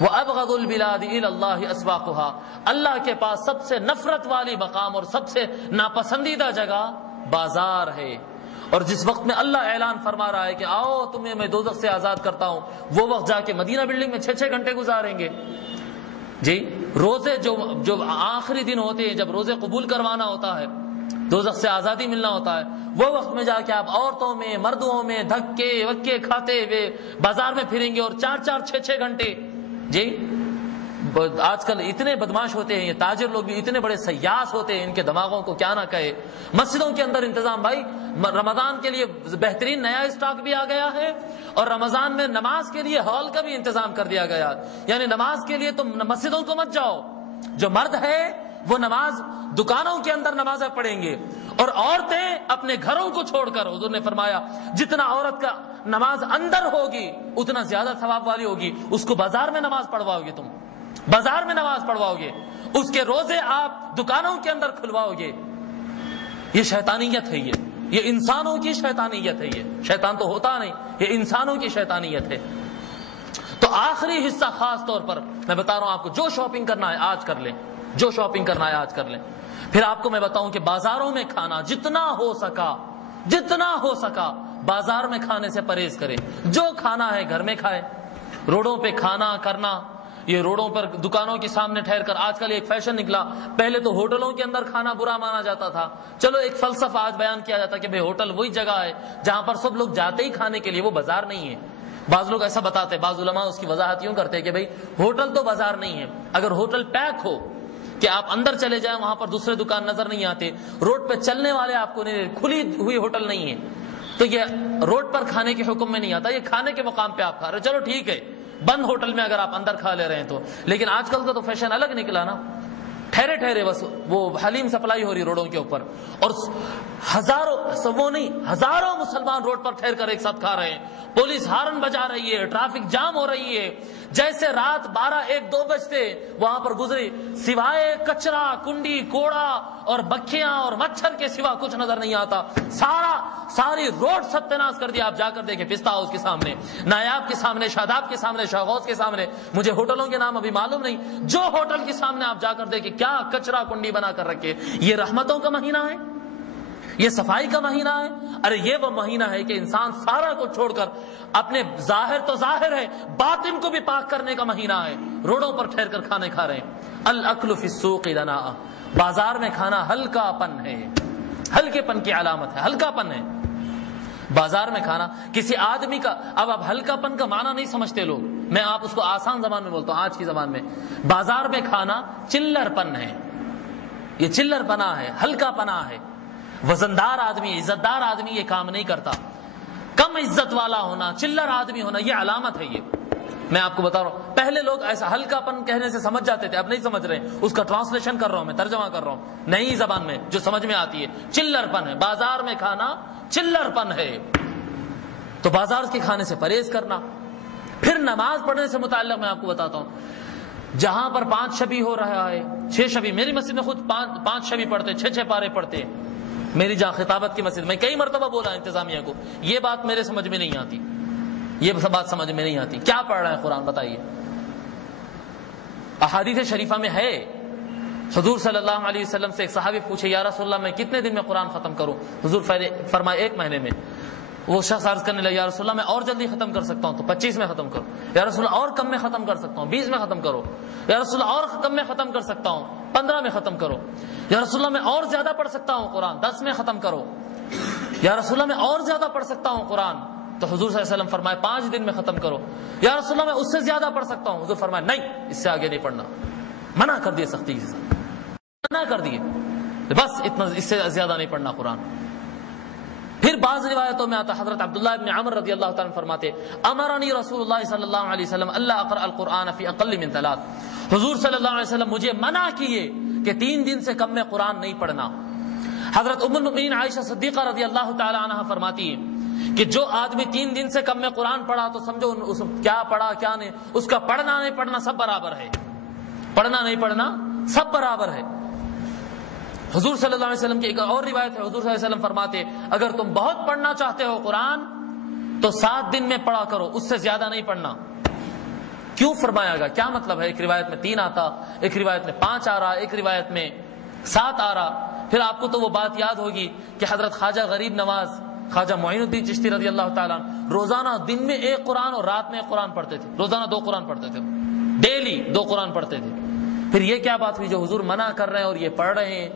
وابغض البلاد الی اللہ اسواقها، اللہ کے پاس سب سے نفرت والی مقام اور سب سے ناپسندیدہ جگہ بازار ہے. اور جس وقت میں اللہ اعلان فرما رہا ہے کہ آؤ تمہیں میں دوزخ سے آزاد کرتا ہوں، وہ وقت جا کے مدینہ بلڈنگ میں 6 گھنٹے گزاریں گے. جی روزے جو آخری دن ہوتے ہیں، جب روزے قبول کروانا ہوتا ہے، دوزخ سے آزادی ملنا ہوتا ہے، وہ وقت میں جا کے آپ عورتوں میں مردوں میں دھکے وکے کھاتے ہوئے بازار میں پھریں گے، اور 4 6 گھنٹے. جی آج کل اتنے بدماش ہوتے ہیں، یہ تاجر لوگ بھی اتنے بڑے سیاس ہوتے ہیں، ان کے دماغوں کو کیا نہ کہے. مسجدوں کے اندر انتظام، بھائی رمضان کے لیے بہترین نیا اسٹاک بھی آ گیا ہے، اور رمضان میں نماز کے لیے ہال کا بھی انتظام کر دیا گیا. یعنی نماز کے لیے تم مسجدوں کو مت جاؤ، جو مرد ہے وہ نماز دکانوں کے اندر نمازیں پڑھیں گے، اور عورتیں اپنے گھروں کو چھوڑ کر، حضور نے فرمایا جتنا عورت کا نماز اندر ہوگی اتنا زیادہ ثواب والی ہوگی. اس کو بازار میں نماز پڑھواؤ گے، تم بازار میں نماز پڑھواؤ گے، اس کے روزے آپ دکانوں کے اندر کھلواؤ گے. یہ شیطانیت ہے، یہ انسانوں کی شیطانیت ہے. یہ شیطان تو ہوتا نہیں، یہ انسانوں کی شیطانیت ہے. تو آخری حصہ خاص طور پر میں بتا رہا ہوں آپ کو، جو شاپنگ کرنا ہے آج کر لیں، جو شاپنگ کرنا ہے آج کر لیں. پھر آپ کو میں بتاؤں کہ بازاروں میں کھانا جتنا ہو سکا بازار میں کھانے سے پرہیز کریں. جو کھانا ہے گھر میں کھائے. روڈوں پہ کھانا کرنا، یہ روڈوں پر دکانوں کے سامنے ٹھہر کر، آج کل ایک فیشن نکلا، پہلے تو ہوٹلوں کے اندر کھانا برا مانا جاتا تھا، چلو ایک فلسفہ آج بیان کیا جاتا کہ بھئی ہوٹل وہی جگہ ہے جہاں پر سب لوگ جاتے ہی کھانے کے لیے، وہ بازار نہیں ہے. بعض لوگ ایسا بتاتے، بعض علماء اس کی وضاحت یوں کرتے کہ بھئی ہوٹل تو بازار نہیں ہے. اگر ہوٹل پیک ہو کہ آپ اندر چلے جائیں، وہاں پر دوسرے دکان نظر نہیں آتے، روڈ پہ چلنے والے آپ کو نہیں، کھلی ہوئی ہوٹل نہیں ہے، تو یہ روڈ پر کھانے کے حکم میں نہیں آتا، یہ کھانے کے مقام پہ آپ کھا رہے، چلو ٹھیک ہے بند ہوٹل میں اگر آپ اندر کھا لے رہے ہیں تو. لیکن آج کل کا تو فیشن الگ نکلا نا. ٹھہرے ٹھہرے بس وہ حلیم سپلائی ہو رہی روڈوں کے اوپر، اور ہزاروں مسلمان روڈ پر ٹھہر کر ایک ساتھ کھا رہے ہیں، پولیس ہارن بجا رہی ہے، ٹریفک جام ہو رہی ہے، جیسے رات 12 1 2 بجتے وہاں پر گزری، سوائے کچرا کنڈی کوڑا اور بکھیاں اور مچھر کے سوا کچھ نظر نہیں آتا، ساری روڈ ستیاناش کر دیا۔ آپ جا کر دیکھیں پستہ ہاؤس کے سامنے، نایاب کے سامنے، شاداب کے سامنے، شاغوس کے سامنے، مجھے ہوٹلوں کے نام ابھی معلوم نہیں، جو ہوٹل کے سامنے آپ جا کر دیکھیں کیا کچرا کنڈی بنا کر رکھے۔ یہ رحمتوں کا مہینہ ہے، یہ صفائی کا مہینہ ہے؟ ارے یہ وہ مہینہ ہے کہ انسان سارا کو چھوڑ کر اپنے ظاہر تو ظاہر ہے، باطن کو بھی پاک کرنے کا مہینہ ہے۔ روڈوں پر ٹھہر کر کھانے کھا رہے ہیں۔ الاکل فی السوق دناء، بازار میں کھانا ہلکا پن ہے، ہلکے پن کی علامت ہے، ہلکا پن ہے بازار میں کھانا کسی آدمی کا۔ اب آپ ہلکا پن کا معنی نہیں سمجھتے لوگ، میں آپ اس کو آسان زبان میں بولتا ہوں، آج کی زبان میں بازار میں کھانا چلر پن ہے، یہ چلر پنا ہے، ہلکا پنا ہے۔ وزندار آدمی، عزت دار آدمی یہ کام نہیں کرتا۔ کم عزت والا ہونا، چلر آدمی ہونا، یہ علامت ہے۔ یہ میں آپ کو بتا رہا ہوں، پہلے لوگ ایسا ہلکا پن کہنے سے سمجھ جاتے تھے، اب نہیں سمجھ رہے، اس کا ٹرانسلیشن کر رہا ہوں میں، ترجمہ کر رہا ہوں نئی زبان میں جو سمجھ میں آتی ہے۔ چلر پن ہے، بازار میں کھانا چلر پن ہے، تو بازار کے کھانے سے پرہیز کرنا۔ پھر نماز پڑھنے سے متعلق میں آپ کو بتاتا ہوں، جہاں پر 5 شبی ہو رہا ہے، 6 شبی، میری مسجد میں خود 5 شبی پڑھتے، 6 پارے پڑھتے، میری جہاں خطابت کی مسجد میں کئی مرتبہ بولا انتظامیہ کو، یہ بات میرے سمجھ میں نہیں آتی، یہ بات سمجھ میں نہیں آتی، کیا پڑھ رہے ہیں قرآن بتائیے؟ احادیث شریفہ میں ہے، حضور صلی اللہ علیہ وسلم سے ایک صحابی پوچھے یا رسول اللہ میں کتنے دن میں قرآن ختم کروں؟ حضور فرمائے 1 مہینے میں۔ وہ شخص عرض کرنے لگا یا رسول اللہ میں اور جلدی ختم کر سکتا ہوں تو 25 میں ختم کرو، یا رسول اللہ اور کم میں ختم کر سکتا ہوں 20 میں ختم کرو، یا رسول اللہ اور کم میں ختم کر سکتا ہوں 15 میں ختم کرو، یا رسول اللہ میں اور زیادہ پڑھ سکتا ہوں قرآن 10 میں ختم کرو، یا رسول اللہ میں اور زیادہ پڑھ سکتا ہوں قرآن، تو حضور صلی اللہ علیہ وسلم فرمائے 5 دن میں ختم کرو، یا رسول اللہ میں اس سے زیادہ پڑھ سکتا ہوں، حضور فرمائے نہیں، اس سے آگے نہیں پڑھنا، منع کر دیے، سختی سے منع کر دیے، بس اتنا، اس سے زیادہ نہیں پڑھنا قرآن۔ پھر بعض روایتوں میں آتا حضرت عبداللہ ابن عمر رضی اللہ تعالیٰ عنہ فرماتے امرنی رسول اللہ صلی اللہ علیہ وسلم اللہ اقرأ القرآن فی اقل من 3، حضور صلی اللہ علیہ وسلم مجھے منع کیے کہ 3 دن سے کم میں قرآن نہیں پڑھنا۔ حضرت ام المؤمنین عائشہ صدیقہ رضی اللہ تعالیٰ عنہ فرماتی ہے کہ جو آدمی 3 دن سے کم میں قرآن پڑھا تو سمجھو اس کیا پڑھا کیا نہیں، اس کا پڑھنا نہیں پڑھنا سب برابر ہے، پڑھنا نہیں پڑھنا سب برابر ہے۔ حضور صلی اللہ علیہ وسلم کی ایک اور روایت ہے، حضور صلی اللہ علیہ وسلم فرماتے اگر تم بہت پڑھنا چاہتے ہو قرآن تو 7 دن میں پڑھا کرو، اس سے زیادہ نہیں پڑھنا۔ کیوں فرمایا گا، کیا مطلب ہے؟ ایک روایت میں 3 آتا، ایک روایت میں 5 آ رہا، ایک روایت میں 7 آ رہا۔ پھر آپ کو تو وہ بات یاد ہوگی کہ حضرت خواجہ غریب نواز خواجہ معین الدین چشتی رضی اللہ تعالیٰ روزانہ دن میں 1 قرآن اور رات میں 1 قرآن پڑھتے تھے، روزانہ 2 قرآن پڑھتے تھے، ڈیلی 2 قرآن پڑھتے تھے۔ پھر یہ کیا بات ہوئی جو حضور منع کر رہے ہیں اور یہ پڑھ رہے ہیں؟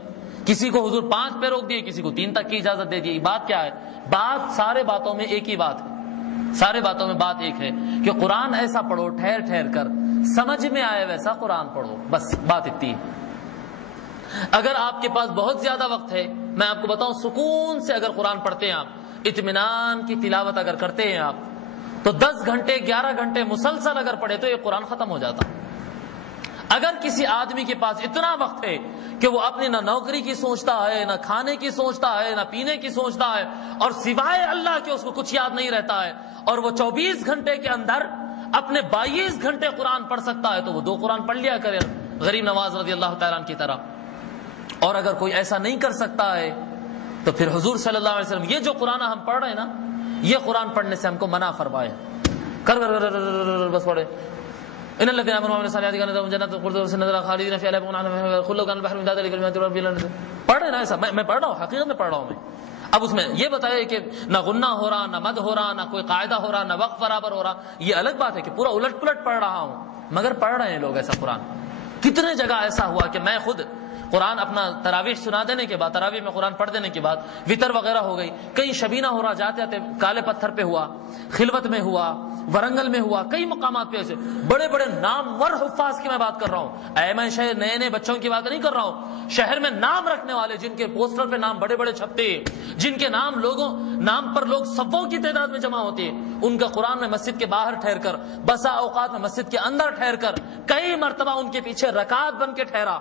کسی کو حضور 5 پہ روک دیے، کسی کو 3 تک کی اجازت دے دی، بات کیا ہے؟ بات سارے باتوں میں ایک ہی بات ہے، سارے باتوں میں بات ایک ہے کہ قرآن ایسا پڑھو ٹھہر ٹھہر کر، سمجھ میں آئے ویسا قرآن پڑھو، بس بات اتنی ہے۔ اگر آپ کے پاس بہت زیادہ وقت ہے، میں آپ کو بتاؤں سکون سے اگر قرآن پڑھتے ہیں آپ، اطمینان کی تلاوت اگر کرتے ہیں آپ، تو 10 گھنٹے 11 گھنٹے مسلسل اگر پڑھے تو یہ قرآن ختم ہو جاتا۔ اگر کسی آدمی کے پاس اتنا وقت ہے کہ وہ اپنی نہ نوکری کی سوچتا ہے، نہ کھانے کی سوچتا ہے، نہ پینے کی سوچتا ہے، اور سوائے اللہ کے اس کو کچھ یاد نہیں رہتا ہے، اور وہ 24 گھنٹے کے اندر اپنے 22 گھنٹے قرآن پڑھ سکتا ہے، تو وہ 2 قرآن پڑھ لیا کرے غریب نواز رضی اللہ تعالیٰ عنہ کی طرح۔ اور اگر کوئی ایسا نہیں کر سکتا ہے تو پھر حضور صلی اللہ علیہ وسلم یہ جو قرآن ہم پڑھ رہے ہیں نا، یہ قرآن پڑھنے سے ہم کو منع فرمائے، بس پڑھے ان الذين امنوا وعملوا الصالحات كانت لهم جنات الخلد خالدين فيها لا يبغون عنها خلوا كان البحر مدادا لكلمات ربهم۔ پڑھ رہے نا ایسا، میں پڑھ رہا ہوں، حقیقت میں پڑھ رہا ہوں میں۔ اب اس میں یہ بتایا کہ نہ غنہ ہو رہا، نہ مد ہو رہا، نہ کوئی قاعدہ ہو رہا، نہ وقت برابر ہو رہا، یہ الگ بات ہے کہ پورا الٹ پلٹ پڑھ رہا ہوں، مگر پڑھ رہے ہیں لوگ ایسا قرآن۔ کتنے جگہ ایسا ہوا کہ میں خود قرآن اپنا تراویح سنا دینے کے بعد، تراویح میں قرآن پڑھ دینے کے بعد وطر وغیرہ ہو گئی، کہیں شبینہ ہو رہا، جاتے آتے کالے پتھر پہ ہوا، خلوت میں ہوا، ورنگل میں ہوا، کئی مقامات پہ ایسے بڑے بڑے نامور حفاظ کی میں بات کر رہا ہوں، میں شہر نئے نئے بچوں کی بات نہیں کر رہا ہوں، شہر میں نام رکھنے والے جن کے پوسٹر پہ نام بڑے بڑے چھپتے، جن کے نام پر لوگ صفوں کی تعداد میں جمع ہوتے ہیں، ان کا قرآن میں مسجد کے باہر ٹھہر کر، بسا اوقات میں مسجد کے اندر ٹھہر کر، کئی مرتبہ ان کے پیچھے رکعت بن کے ٹھہرا،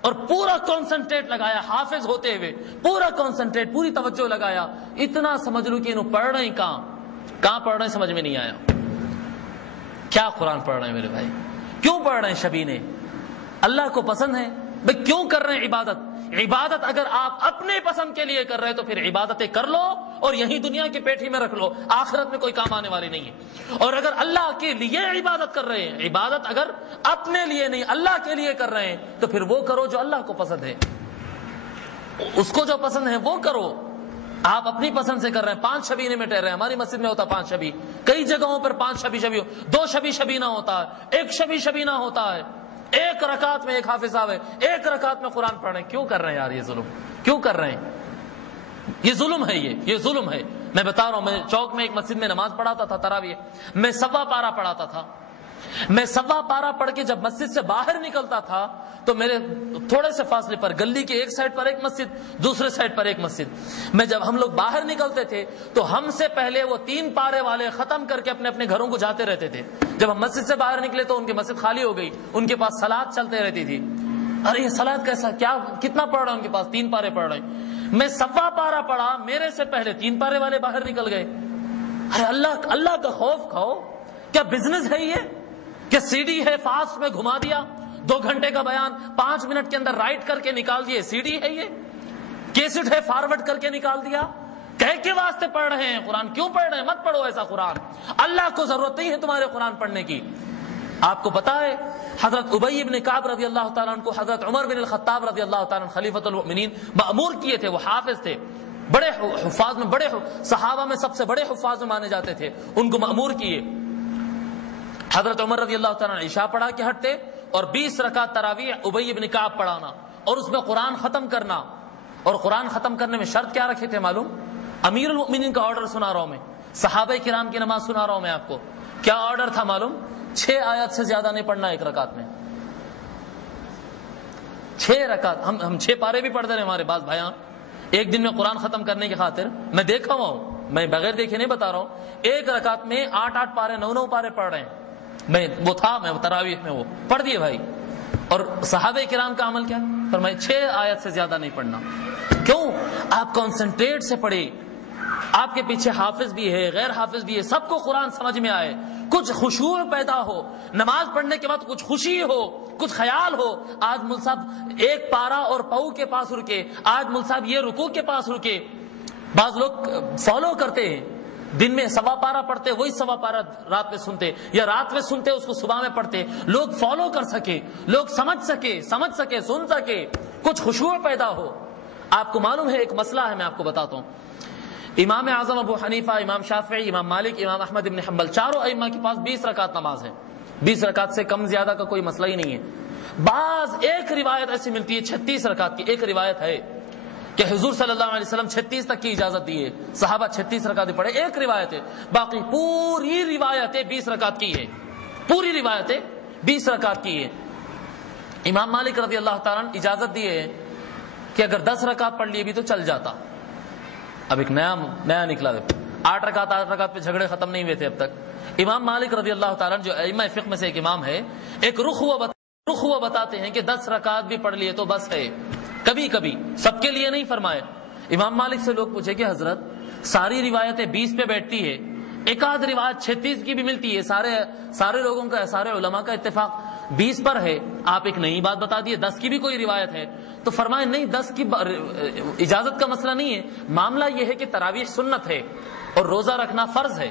اور پورا کانسنٹریٹ لگایا، حافظ ہوتے ہوئے پورا کانسنٹریٹ، پوری توجہ لگایا، اتنا سمجھ لوں کہ انہوں پڑھ رہے ہیں کہاں پڑھ رہے ہیں سمجھ میں نہیں آیا۔ کیا قرآن پڑھ رہے ہیں میرے بھائی؟ کیوں پڑھ رہے ہیں شبینے؟ اللہ کو پسند ہے بھائی، کیوں کر رہے ہیں عبادت؟ عبادت اگر آپ اپنے پسند کے لیے کر رہے تو پھر عبادتیں کر لو اور یہی دنیا کی پیٹھی میں رکھ لو، آخرت میں کوئی کام آنے والی نہیں ہے۔ اور اگر اللہ کے لیے عبادت کر رہے ہیں، عبادت اگر اپنے لیے نہیں اللہ کے لیے کر رہے ہیں تو پھر وہ کرو جو اللہ کو پسند ہے، اس کو جو پسند ہے وہ کرو۔ آپ اپنی پسند سے کر رہے ہیں، 5 شبینے میں ٹہر رہے ہیں، ہماری مسجد میں ہوتا 5 شبی، کئی جگہوں پر 5 شبی 2 شبینہ ہوتا ہے، 1 شبینہ ہوتا ہے، 1 رکعت میں 1 حافظ صاحب ہے، 1 رکعت میں قرآن پڑھ رہے ہیں۔ کیوں کر رہے ہیں یار یہ ظلم؟ کیوں کر رہے ہیں؟ یہ ظلم ہے، یہ ظلم ہے۔ میں بتا رہا ہوں، میں چوک میں ایک مسجد میں نماز پڑھاتا تھا تراویح، میں 1.25 پارہ پڑھاتا تھا۔ میں 1.25 پارہ پڑھ کے جب مسجد سے باہر نکلتا تھا تو میرے تھوڑے سے فاصلے پر گلی کے ایک سائڈ پر ایک مسجد، دوسرے سائڈ پر ایک مسجد، میں جب ہم لوگ باہر نکلتے تھے تو ہم سے پہلے وہ 3 پارے والے ختم کر کے اپنے اپنے گھروں کو جاتے رہتے تھے۔ جب ہم مسجد سے باہر نکلے تو ان کی مسجد خالی ہو گئی، ان کے پاس صلاۃ چلتے رہتی تھی۔ ارے یہ صلاۃ کیسا، کیا کتنا پڑھ رہا ہے ان کے پاس؟ 3 پارے پڑھ رہے ہیں۔ میں 1.25 پارہ پڑھا، میرے سے پہلے 3 پارے والے باہر نکل گئے۔ ارے اللہ کا خوف کھاؤ، کیا بزنس ہے یہ کہ سی ڈی ہے فاسٹ میں گھما دیا، 2 گھنٹے کا بیان 5 منٹ کے اندر رائٹ کر کے نکال دیے؟ سی ڈی ہے یہ؟ کیسٹ ہے فارورڈ کر کے نکال دیا؟ کہہ کے واسطے پڑھ رہے ہیں قرآن؟ کیوں پڑھ رہے ہیں؟ مت پڑھو ایسا قرآن، اللہ کو ضرورت نہیں ہے تمہارے قرآن پڑھنے کی۔ آپ کو پتا ہے حضرت ابی بن کعب رضی اللہ تعالیٰ عنہ کو حضرت عمر بن الخطاب رضی اللہ تعالیٰ عنہ خلیفۃ المؤمنین مأمور کیے تھے، وہ حافظ تھے، بڑے حفاظ میں، بڑے صحابہ میں سب سے بڑے حفاظ میں مانے جاتے تھے، ان کو مأمور کیے۔ حضرت عمر رضی اللہ تعالیٰ عنہ عشاء پڑھا کے ہٹتے اور 20 رکعت تراویح ابی بن کعب پڑھانا اور اس میں قرآن ختم کرنا۔ اور قرآن ختم کرنے میں شرط کیا رکھے تھے معلوم؟ امیر المؤمنین کا آرڈر سنا رہا ہوں میں، صحابہ کرام کی نماز سنا رہا ہوں میں آپ کو۔ کیا آرڈر تھا معلوم؟ 6 آیت سے زیادہ نہیں پڑھنا 1 رکعت میں۔ 6 رکعت، ہم 6 پارے بھی پڑھتے رہے ہمارے بعض بھائیاں ایک دن میں قرآن ختم کرنے کی خاطر۔ میں دیکھا ہوا ہوں، میں بغیر دیکھے نہیں بتا رہا ہوں، 1 رکعت میں 8 پارے 9 پارے پڑھ رہے ہیں۔ میں تراویح میں وہ پڑھ دیے بھائی۔ اور صحابہ کرام کا عمل کیا؟ فرمایا 6 آیت سے زیادہ نہیں پڑھنا۔ کیوں؟ آپ کانسنٹریٹ سے پڑھے، آپ کے پیچھے حافظ بھی ہے، غیر حافظ بھی ہے، سب کو قرآن سمجھ میں آئے، کچھ خشوع پیدا ہو، نماز پڑھنے کے بعد کچھ خوشی ہو، کچھ خیال ہو۔ آج مول صاحب 1 پارہ اور پاؤ کے پاس رکے، آج مول صاحب یہ رکوع کے پاس رکے۔ بعض لوگ فالو کرتے ہیں، دن میں 1.25 پارہ پڑھتے، وہی 1.25 پارہ رات میں سنتے، یا رات میں سنتے اس کو صبح میں پڑھتے۔ لوگ فالو کر سکے، لوگ سمجھ سکے، سن سکے، کچھ خشوع پیدا ہو۔ آپ کو معلوم ہے ایک مسئلہ ہے، میں آپ کو بتاتا ہوں۔ امام اعظم ابو حنیفہ، امام شافعی، امام مالک، امام احمد بن حنبل، چاروں ائمہ کے پاس 20 رکعت نماز ہے۔ 20 رکعت سے کم زیادہ کا کوئی مسئلہ ہی نہیں ہے۔ بعض ایک روایت ایسی ملتی ہے 36 رکعت کی، ایک روایت ہے کہ حضور صلی اللہ علیہ وسلم 36 تک کی اجازت دی ہے، صحابہ 36 رکعت پڑھے، ایک روایت ہے۔ باقی پوری روایتیں 20 رکعت کی ہے، پوری روایتیں 20 رکعت کی ہے۔ امام مالک رضی اللہ تعالیٰ عنہ اجازت دیے ہے کہ اگر 10 رکعت پڑھ لیے بھی تو چل جاتا۔ اب ایک نیا نکلا ہے، 8 رکعت پہ جھگڑے ختم نہیں ہوئے تھے اب تک۔ امام مالک رضی اللہ تعالیٰ عنہ جو ائمہ فقہ میں سے ایک امام ہے، ایک رخ ہوا بتاتے ہیں کہ 10 رکعت بھی پڑھ لیے تو بس ہے، کبھی کبھی، سب کے لیے نہیں فرمائے۔ امام مالک سے لوگ پوچھے کہ حضرت ساری روایتیں 20 پہ بیٹھتی ہے، ایک آدھ روایت 36 کی بھی ملتی ہے، سارے لوگوں کا، سارے علماء کا اتفاق 20 پر ہے، آپ ایک نئی بات بتا دیے 10 کی بھی کوئی روایت ہے؟ تو فرمائے نہیں، 10 کی اجازت کا مسئلہ نہیں ہے، معاملہ یہ ہے کہ تراویح سنت ہے اور روزہ رکھنا فرض ہے۔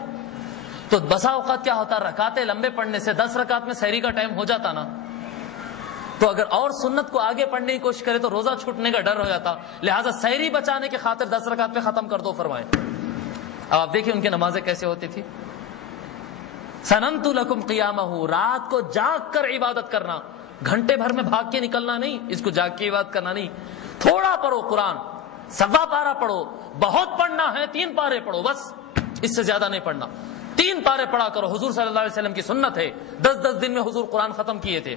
تو بسا اوقات کیا ہوتا، رکعتیں لمبے پڑھنے سے 10 رکعت میں سحری کا ٹائم ہو جاتا نا، تو اگر اور سنت کو آگے پڑھنے کی کوشش کرے تو روزہ چھوٹنے کا ڈر ہو جاتا، لہٰذا سحری بچانے کی خاطر 10 رکعت پہ ختم کر دو فرمائے۔ اب آپ دیکھیں ان کی نمازیں کیسے ہوتی تھی۔ سننت لکم قیامہ، رات کو جاگ کر عبادت کرنا، گھنٹے بھر میں بھاگ کے نکلنا نہیں، اس کو جاگ کے عبادت کرنا نہیں۔ تھوڑا پڑھو قرآن، 1.25 پارہ پڑھو، بہت پڑھنا ہے 3 پارے پڑھو بس، اس سے زیادہ نہیں پڑھنا۔ 3 پارے پڑھا کرو، حضور صلی اللہ علیہ وسلم کی سنت ہے، 10 دن میں حضور قرآن ختم کیے تھے۔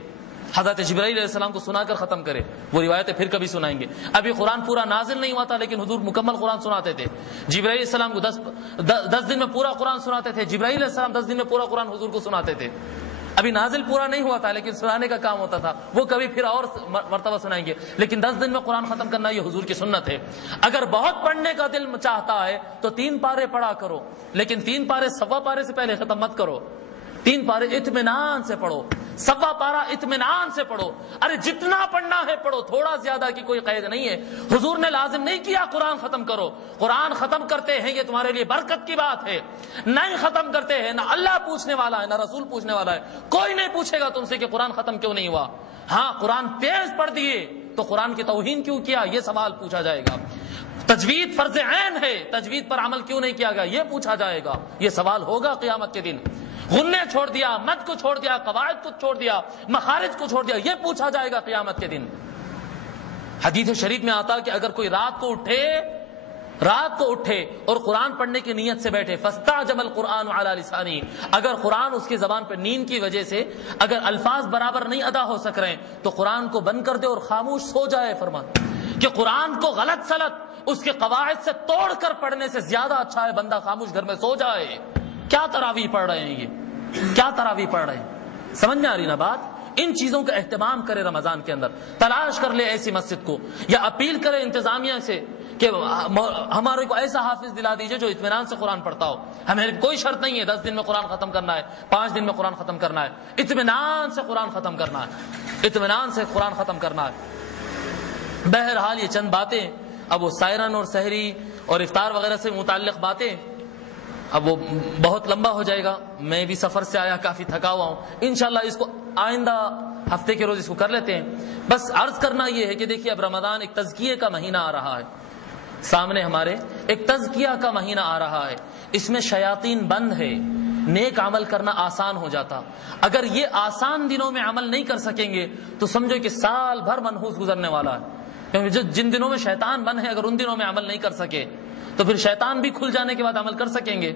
حضرت جبرائیل علیہ السلام کو سنا کر ختم کرے، وہ روایتیں پھر کبھی سنائیں گے۔ ابھی قرآن پورا نازل نہیں ہوا تھا لیکن حضور مکمل قرآن سناتے تھے۔ جبرائیل علیہ السلام کو 10 دن میں پورا قرآن سناتے تھے، جبرائیل علیہ السلام 10 دن میں پورا قرآن حضور کو سناتے تھے۔ ابھی نازل پورا نہیں ہوا تھا لیکن سنانے کا کام ہوتا تھا، وہ کبھی پھر اور مرتبہ سنائیں گے، لیکن 10 دن میں قرآن ختم کرنا یہ حضور کی سنت ہے۔ اگر بہت پڑھنے کا دل چاہتا ہے تو 3 پارے پڑھا کرو، لیکن 3 پارے 1.25 پارے سے پہلے ختم مت کرو، 3 پارے اطمینان سے پڑھو، 1.25 پارا اطمینان سے پڑھو۔ ارے جتنا پڑھنا ہے پڑھو، تھوڑا زیادہ کی کوئی قید نہیں ہے۔ حضور نے لازم نہیں کیا قرآن ختم کرو، قرآن ختم کرتے ہیں یہ تمہارے لیے برکت کی بات ہے، نہیں ختم کرتے ہیں نہ اللہ پوچھنے والا ہے نہ رسول پوچھنے والا ہے، کوئی نہیں پوچھے گا تم سے کہ قرآن ختم کیوں نہیں ہوا۔ ہاں قرآن تیز پڑھ دیے تو قرآن کی توہین کیوں کیا، یہ سوال پوچھا جائے گا۔ تجوید فرض عین ہے، تجوید پر عمل کیوں نہیں کیا گیا، یہ پوچھا جائے گا، یہ سوال ہوگا قیامت کے دن۔ غنے چھوڑ دیا، مد کو چھوڑ دیا، قواعد کو چھوڑ دیا، مخارج کو چھوڑ دیا، یہ پوچھا جائے گا قیامت کے دن۔ حدیث شریف میں آتا کہ اگر کوئی رات کو اٹھے اور قرآن پڑھنے کی نیت سے بیٹھے، فاستعجم القرآن علی لسانی، اگر قرآن اس کی زبان پہ نیند کی وجہ سے اگر الفاظ برابر نہیں ادا ہو سک رہے ہیں تو قرآن کو بند کر دے اور خاموش سو جائے۔ فرماتے کہ قرآن کو غلط سلط اس کے قواعد سے توڑ کر پڑھنے سے زیادہ اچھا ہے بندہ خاموش گھر میں سو جائے۔ کیا تراویح پڑھ رہے ہیں، یہ کیا تراویح پڑھ رہے ہیں، سمجھ میں آ رہی نا بات؟ ان چیزوں کا اہتمام کرے، رمضان کے اندر تلاش کر لے ایسی مسجد کو، یا اپیل کرے انتظامیہ سے کہ ہمارے کو ایسا حافظ دلا دیجئے جو اطمینان سے قرآن پڑھتا ہو۔ ہمیں کوئی شرط نہیں ہے 10 دن میں قرآن ختم کرنا ہے، 5 دن میں قرآن ختم کرنا ہے، اطمینان سے قرآن ختم کرنا ہے، اطمینان سے قرآن ختم کرنا ہے۔ بہرحال یہ چند باتیں، اب وہ سائرن اور سحری اور افطار وغیرہ سے متعلق باتیں، اب وہ بہت لمبا ہو جائے گا، میں بھی سفر سے آیا کافی تھکا ہوا ہوں، انشاءاللہ اس کو آئندہ ہفتے کے روز اس کو کر لیتے ہیں۔ بس عرض کرنا یہ ہے کہ دیکھیے اب رمضان ایک تزکیے کا مہینہ آ رہا ہے، سامنے ہمارے ایک تزکیہ کا مہینہ آ رہا ہے، اس میں شیاطین بند ہے، نیک عمل کرنا آسان ہو جاتا۔ اگر یہ آسان دنوں میں عمل نہیں کر سکیں گے تو سمجھو کہ سال بھر منحوس گزرنے والا ہے، کیونکہ جن دنوں میں شیطان بند ہے اگر ان دنوں میں عمل نہیں کر سکے تو پھر شیطان بھی کھل جانے کے بعد عمل کر سکیں گے۔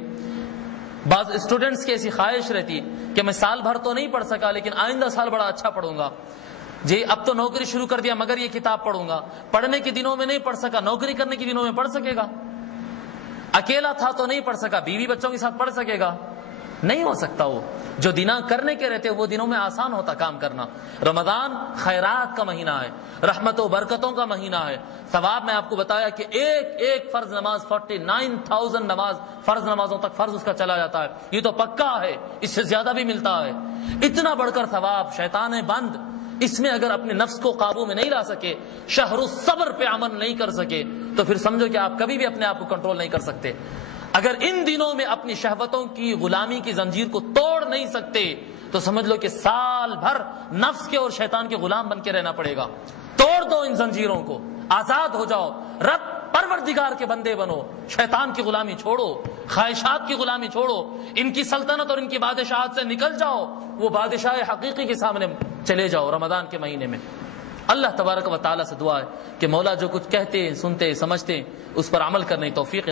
بعض اسٹوڈنٹس کی ایسی خواہش رہتی کہ میں سال بھر تو نہیں پڑھ سکا لیکن آئندہ سال بڑا اچھا پڑھوں گا، جی اب تو نوکری شروع کر دیا مگر یہ کتاب پڑھوں گا، پڑھنے کے دنوں میں نہیں پڑھ سکا، نوکری کرنے کے دنوں میں پڑھ سکے گا، اکیلا تھا تو نہیں پڑھ سکا، بیوی بچوں کے ساتھ پڑھ سکے گا، نہیں ہو سکتا۔ وہ جو دنوں کرنے کے رہتے وہ دنوں میں آسان ہوتا کام کرنا۔ رمضان خیرات کا مہینہ ہے، رحمت و برکتوں کا مہینہ ہے۔ ثواب میں آپ کو بتایا کہ ایک فرض نماز 49,000 نماز فرض نمازوں تک فرض اس کا چلا جاتا ہے، یہ تو پکا ہے، اس سے زیادہ بھی ملتا ہے۔ اتنا بڑھ کر ثواب، شیطان بند، اس میں اگر اپنے نفس کو قابو میں نہیں لا سکے، شہر الصبر پہ عمل نہیں کر سکے تو پھر سمجھو کہ آپ کبھی بھی اپنے آپ کو کنٹرول نہیں کر سکتے۔ اگر ان دنوں میں اپنی شہوتوں کی غلامی کی زنجیر کو توڑ نہیں سکتے تو سمجھ لو کہ سال بھر نفس کے اور شیطان کے غلام بن کے رہنا پڑے گا۔ توڑ دو ان زنجیروں کو، آزاد ہو جاؤ، رب پروردگار کے بندے بنو، شیطان کی غلامی چھوڑو، خواہشات کی غلامی چھوڑو، ان کی سلطنت اور ان کی بادشاہت سے نکل جاؤ، وہ بادشاہ حقیقی کے سامنے چلے جاؤ رمضان کے مہینے میں۔ اللہ تبارک و تعالیٰ سے دعا ہے کہ مولا جو کچھ کہتے سنتے سمجھتے اس پر عمل کرنے کی توفیق